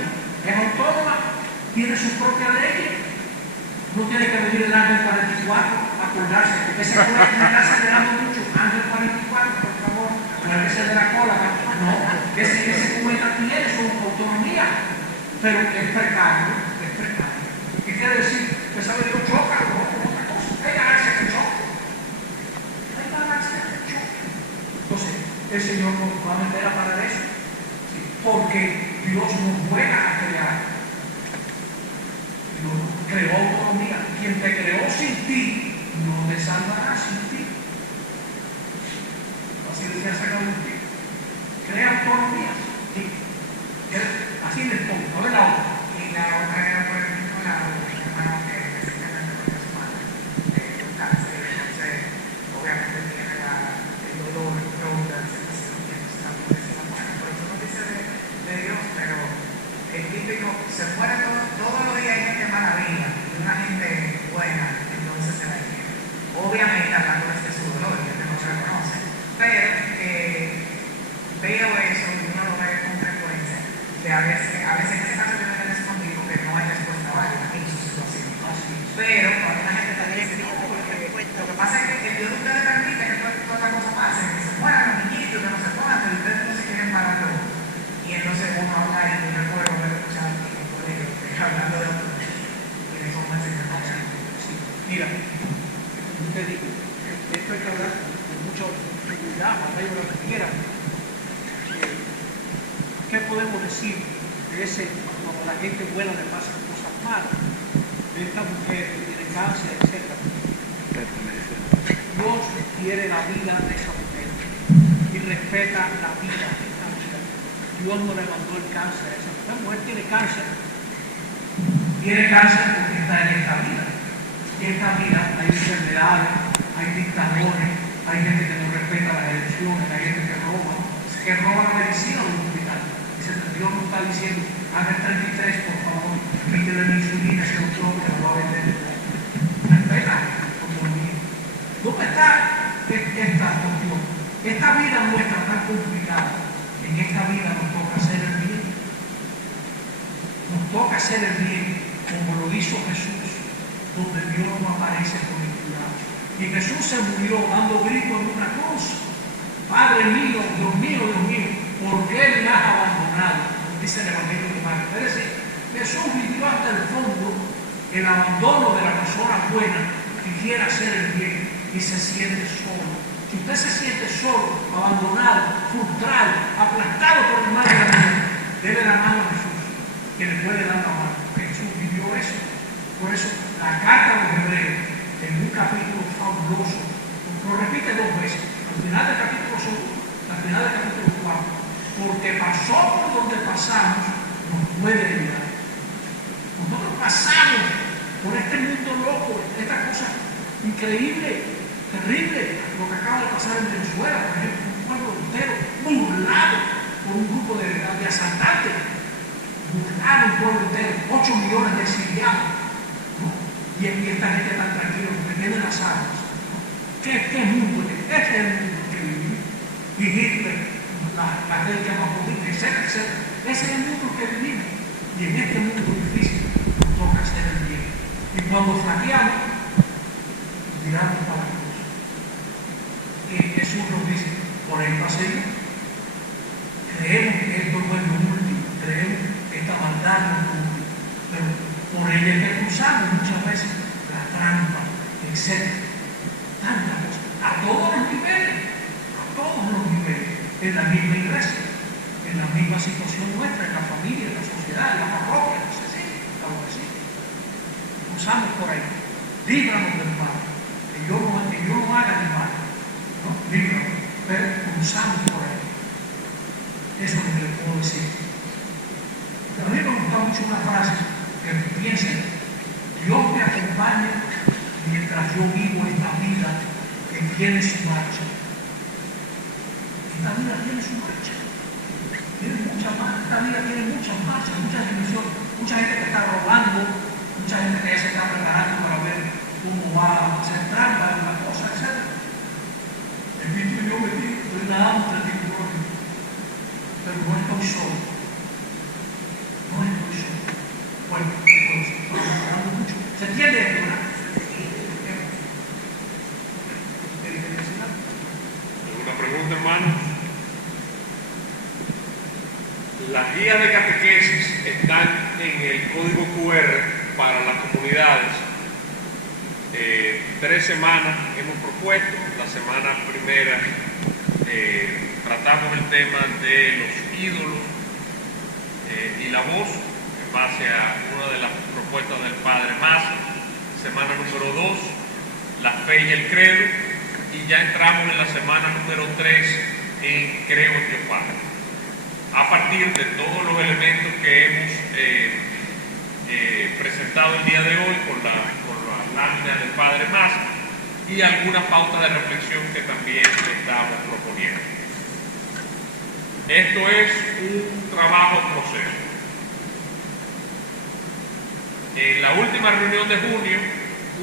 es autónoma, tiene sus propias leyes. No tiene que venir el ángel 44 a colgarse. Ese cola que me está acelerando mucho. Ángel 44, por favor, acuérdese de la cola. No, ese cometa tiene su autonomía, pero es precario, es precario. ¿Qué quiere decir? Que sabe Dios choca con otra cosa. Hay galaxias que chocan. Hay galaxias que chocan. Entonces, el Señor nos va a meter a parar eso. ¿Sí? Porque Dios no juega a crear. Dios creó autonomía. Quien te creó sin ti, no te salvará sin ti. Así decía San Agustín. Crea autonomía. ¿Sí? Así les pongo. No es la otra. Y la otra era, por ejemplo, la hermana que recientemente perdió a su madre de un cáncer. Entonces, obviamente tiene el dolor, la sensación que está muy buena. Por eso no dice de Dios, pero el típico se muere todos los días hay gente maravilla y una gente buena, entonces se la quiere. Obviamente hablando de su dolor, que no se la conoce, pero veo eso y uno lo ve con frecuencia, de a veces en ese caso yo me he respondido que no hay respuesta válida en su situación. Pero cuando una gente te dice, lo que pasa es que el Dios de ustedes permite que toda esta cosa pase, que se mueran los niñitos, que no se pongan, pero ustedes no se quieren parar todo. Y entonces uno habla y yo recuerdo haber escuchado en el colegio hablando de otro y de cómo enseñar a Sí. Mira, como usted dijo, esto hay que hablar con mucha seguridad, para lo que quiera. ¿Qué podemos decir de ese, cuando a la gente buena le pasan cosas malas? De esta mujer que tiene cáncer, etc. Dios quiere la vida de esa mujer y respeta la vida de esta mujer. Dios no le mandó el cáncer a esa mujer. La mujer tiene cáncer. Tiene cáncer porque está en esta vida. Y en esta vida hay enfermedades, hay dictadores, hay gente que no respeta las elecciones, hay gente que roba la medicina de un hospital. Dios nos está diciendo, haga el 33, por favor, quítele la insulina, ese doctor que lo va a vender. Respeta, como mío. ¿Dónde está esta cuestión? Esta vida nuestra tan complicada. En esta vida nos toca hacer el bien. Nos toca hacer el bien, como lo hizo Jesús, donde Dios no aparece con impunidad. Y Jesús se murió dando gritos en una cruz. Padre mío, Dios mío, Dios mío, ¿por qué me has abandonado? Dice el Evangelio de Marcos. Es decir, Jesús vivió hasta el fondo el abandono de la persona buena que quiere hacer el bien y se siente solo. Si usted se siente solo, abandonado, frustrado, aplastado por el mal de la vida, dele la mano a Jesús, que le puede dar la mano. Jesús vivió eso. Por eso, la carta de los Hebreos, en un capítulo fabuloso, lo repite 2 veces. Al final del capítulo 2, al final del capítulo 4, porque pasó por donde pasamos, nos puede ayudar. Nosotros pasamos por este mundo loco, esta cosa increíble, terrible, lo que acaba de pasar en Venezuela, por ejemplo, un pueblo entero burlado por un grupo de asaltantes, burlado un pueblo entero, 8 millones de exiliados, ¿no? Y esta gente tan tranquila porque tiene las armas. ¿Qué mundo es? Este es el mundo que vivimos. Y Hitler, la ley que Mapuche, etcétera, etcétera. Ese es el mundo que vivimos. Y en este mundo difícil nos toca hacer el bien. Y cuando flaqueamos, miramos para la cruz. Y Jesús nos dice, por ahí pasé yo. Creemos que esto no es lo último, creemos que esta maldad no es lo último. Pero por ella es que cruzamos muchas veces la trampa, etc. Tantas cosas, a todos los niveles, en la misma iglesia, en la misma situación nuestra, en la familia, en la sociedad, en la parroquia, no sé si, claro que sí. Cruzamos por ahí, líbranos del mal, que yo no haga el mal, ¿no? Líbranos, pero cruzamos por ahí. Eso es lo que les puedo decir. A mí me gusta mucho una frase que piensen, Dios me acompaña mientras yo vivo esta vida que tiene su marcha. Esta vida tiene su marcha. Tiene mucha marcha. Esta vida tiene muchas marchas, muchas dimensiones. Mucha gente que está robando, mucha gente que ya se está preparando para ver cómo va a hacer trampa en la cosa, etc. El visto yo metí, estoy nadando entre tiburones. Pero no estoy solo. No estoy solo. Bueno, entonces, estamos hablando mucho. ¿Se entiende esto, verdad? ¿Alguna pregunta, hermano? Las guías de catequesis están en el código QR para las comunidades. 3 semanas hemos propuesto. La semana primera tratamos el tema de los ídolos y la voz en base a una de las propuestas del Padre Massa. Semana número 2, la fe y el credo, y ya entramos en la semana número 3 en creo en Dios Padre. A partir de todos los elementos que hemos presentado el día de hoy con la lámina del Padre Massa y alguna pauta de reflexión que también estamos proponiendo. Esto es un trabajo en proceso. En la última reunión de junio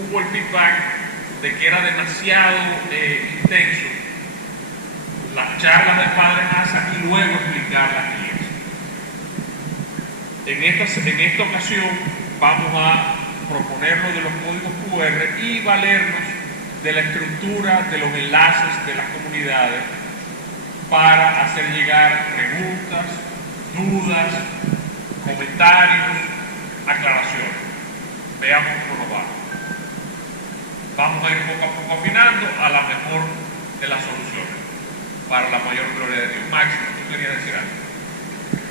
hubo el feedback de que era demasiado intenso las charlas del Padre Massa y luego explicar las guías. En esta ocasión vamos a proponernos de los códigos QR y valernos de la estructura de los enlaces de las comunidades para hacer llegar preguntas, dudas, comentarios, aclaraciones. Veamos cómo nos va. Vamos a ir poco a poco afinando a la mejor de las soluciones para la mayor gloria de Dios. Máximo, tú querías decir algo.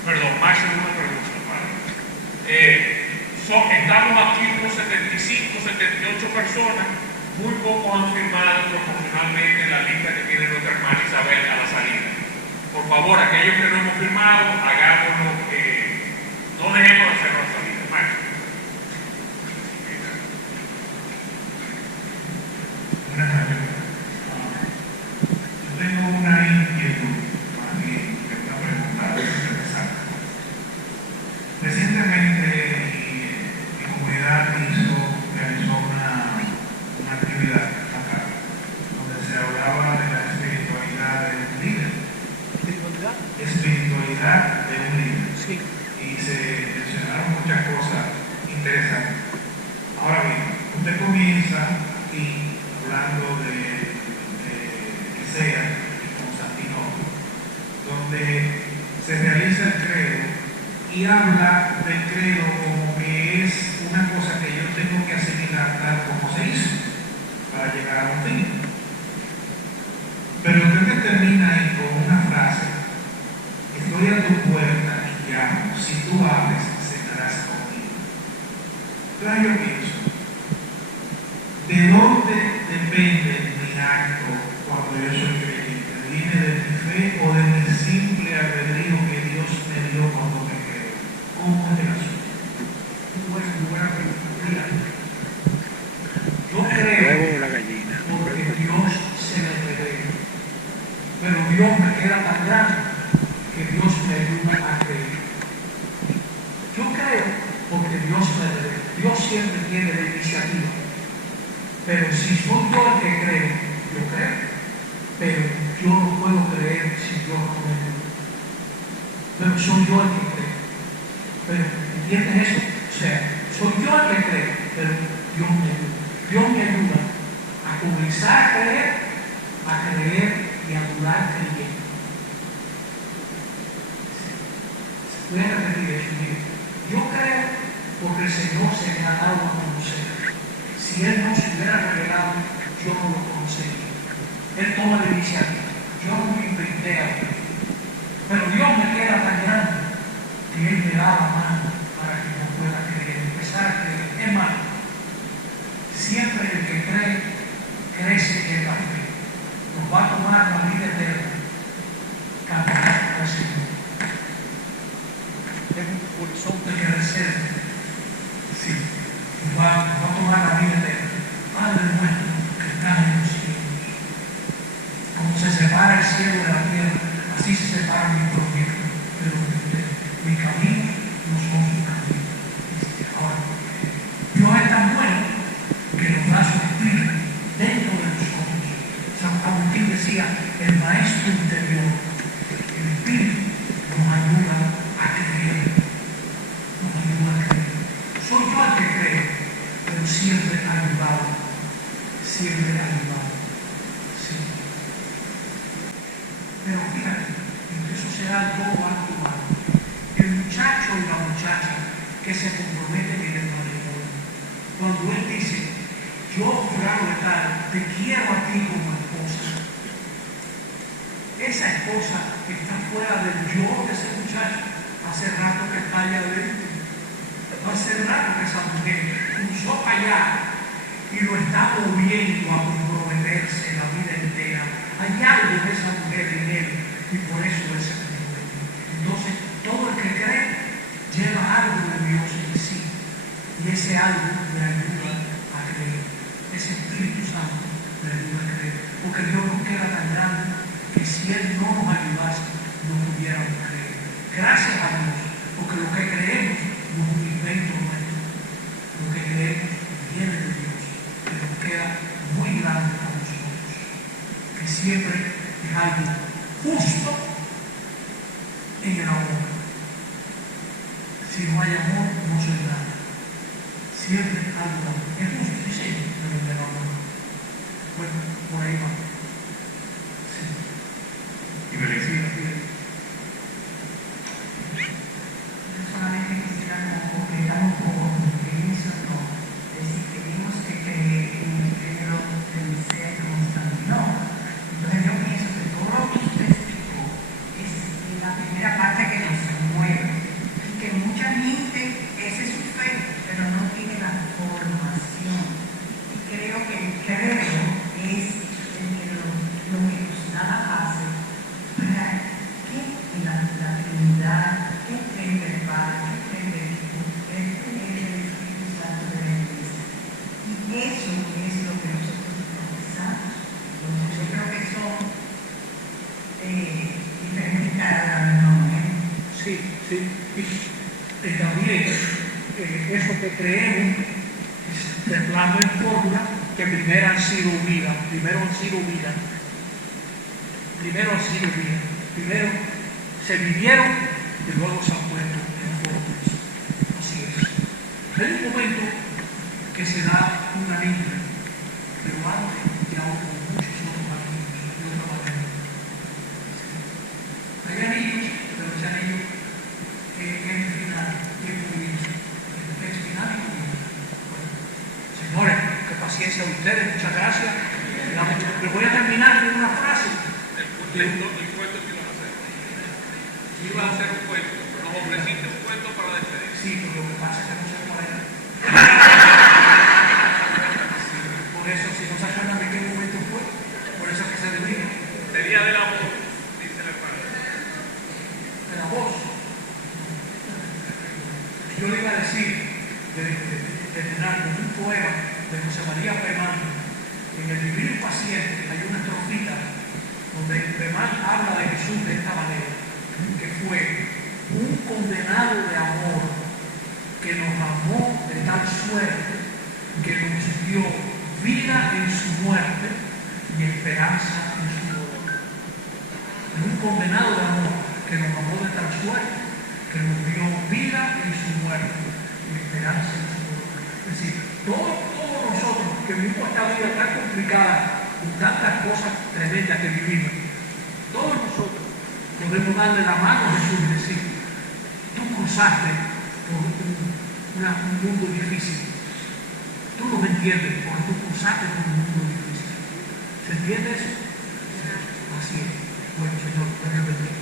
Perdón, Máximo, una pregunta. Estamos aquí unos 75, 78 personas. Muy pocos han firmado proporcionalmente la lista que tiene nuestra hermana Isabel a la salida. Por favor, aquellos que no hemos firmado, hagámoslo, no dejemos de hacerlo a la salida. Máximo. Buenas tardes. Yo tengo una inquietud para mí, una pregunta antes de empezar. Recientemente mi comunidad realizó una actividad acá, donde se hablaba de la espiritualidad de un líder. ¿Espiritualidad? Espiritualidad de un líder. Sí. Y se mencionaron muchas cosas interesantes. Ahora bien, usted comienza aquí hablando de Isaías y Constantinopla, donde se realiza el credo y habla del credo como que es una cosa que yo tengo que asimilar tal como se hizo para llegar a un fin. Pero usted termina ahí con una frase: estoy a tu puerta y llamo, si tú abres, cenarás conmigo. Entonces yo pienso, ¿de dónde depende mi acto cuando yo soy creyente? ¿Viene de mi fe o de mi simple albedrío que Dios me dio cuando me creo? ¿Cómo es el asunto? Buena pregunta. Mira, yo creo porque Dios se me revela, pero Dios me queda tan grande que Dios me ayuda a creer. Yo creo porque Dios me revela. Dios siempre tiene la iniciativa. Pero si soy yo el que cree, yo creo. Pero yo no puedo creer si Dios no me ayuda. Pero soy yo el que cree. Pero, ¿entiendes eso? O sea, soy yo el que cree, pero Dios me ayuda. Dios me ayuda a comenzar a creer y a durar creyendo. Voy a repetir eso. Yo creo porque el Señor se me ha dado a conocer. Si Él no se hubiera revelado, yo no lo conocería. Él toma la iniciativa. Yo no me inventé a Él. Pero Dios me queda tan grande que Él me da la mano para que yo pueda creer, empezar a creer. Es más, siempre el que cree, crece en la fe. Nos va a tomar la vida eterna, caminar con el Señor. Es un horizonte que reserva. Sí, nos va a tomar la vida eterna. Padre Como se separa el cielo de la tierra, así se separan mis proyectos de los de ustedes. Mi camino no son sus caminos. Ahora, Dios es tan bueno que nos da su espíritu dentro de nosotros. San Agustín decía, el maestro interior, el espíritu nos ayuda a creer. Nos ayuda a creer. Soy yo el que creo, pero siempre ayudado. Siempre ayudado. Sí. Pero fíjate, eso será todo actual. El muchacho y la muchacha que se comprometen en el matrimonio, cuando él dice, yo, fulano de tal, te quiero a ti como esposa, esa esposa está fuera del yo de ese muchacho. Hace rato que está allá adentro. Hace rato que esa mujer cruzó para allá y lo está moviendo a comprometerse la vida entera. Hay algo de esa mujer en él y por eso él se compromete. Entonces, todo el que cree lleva algo de Dios en sí y ese algo le ayuda a creer. Ese Espíritu Santo le ayuda a creer. Porque Dios nos queda tan grande que si Él no nos ayudase, no pudiéramos creer. Gracias a Dios, porque lo que creemos no es un invento nuestro. Lo que creemos viene de Dios, que nos queda muy grande para nosotros. Que siempre es algo justo en el amor. Si no hay amor, no se da. Siempre hay algo. Es justo, sí, sí, pero en el amor. Bueno, por ahí va. Sí. Y Belén. Yo solamente quisiera como completar un poco lo que mencionó, de si tenemos que creer en el género de Nicea y Constantinopla. Entonces yo pienso que todo lo que usted explicó es la primera parte que nos mueve y que mucha gente, esa es su fe, pero no tiene la formación. Y creo que el credo es lo que nos da la base para que en la Trinidad, que creen del Padre, que creen del Hijo, que creen del Espíritu Santo de la Iglesia. Y eso es lo que nosotros profesamos. Entonces yo creo que son diferentes caras de la misma manera. Sí, sí. Y también eso que creemos es de plano en fórmula que primero han sido vidas. Primero se vivieron y luego se han puesto en fórmulas. Así es. Hay un momento que se da una niña, pero antes ya hubo muchos otros anillos de otra manera. Hay anillos, pero ese anillo es final y es público. Es final y público. Bueno, señores, qué paciencia de ustedes, muchas gracias. Les voy a terminar con una frase. El cuento sí lo vas a hacer. Iba a hacer un cuento, pero nos ofreciste un cuento para despedir. Sí, pero lo que pasa es que no sé cuál era. Sí, por eso, si no se acuerdan de qué momento fue, por eso es que se debrina. Sería del amor, dice el padre. De la voz. Yo le iba a decir, de con un poema de José María Pemán. En el Vivir Paciente hay una estrofita donde Pemán habla de Jesús de esta manera, que fue un condenado de amor que nos amó de tal suerte que nos dio vida en su muerte y esperanza en su dolor. Un condenado de amor que nos amó de tal suerte que nos dio vida en su muerte y esperanza en su dolor. Es decir, todos nosotros que vivimos esta vida tan complicada, con tantas cosas tremendas que vivimos, todos nosotros podemos darle la mano a Jesús y decir, tú cruzaste por un mundo difícil. Tú no me entiendes porque tú cruzaste por un mundo difícil. ¿Se entiende eso? Así es. Bueno, Señor, que Dios bendiga.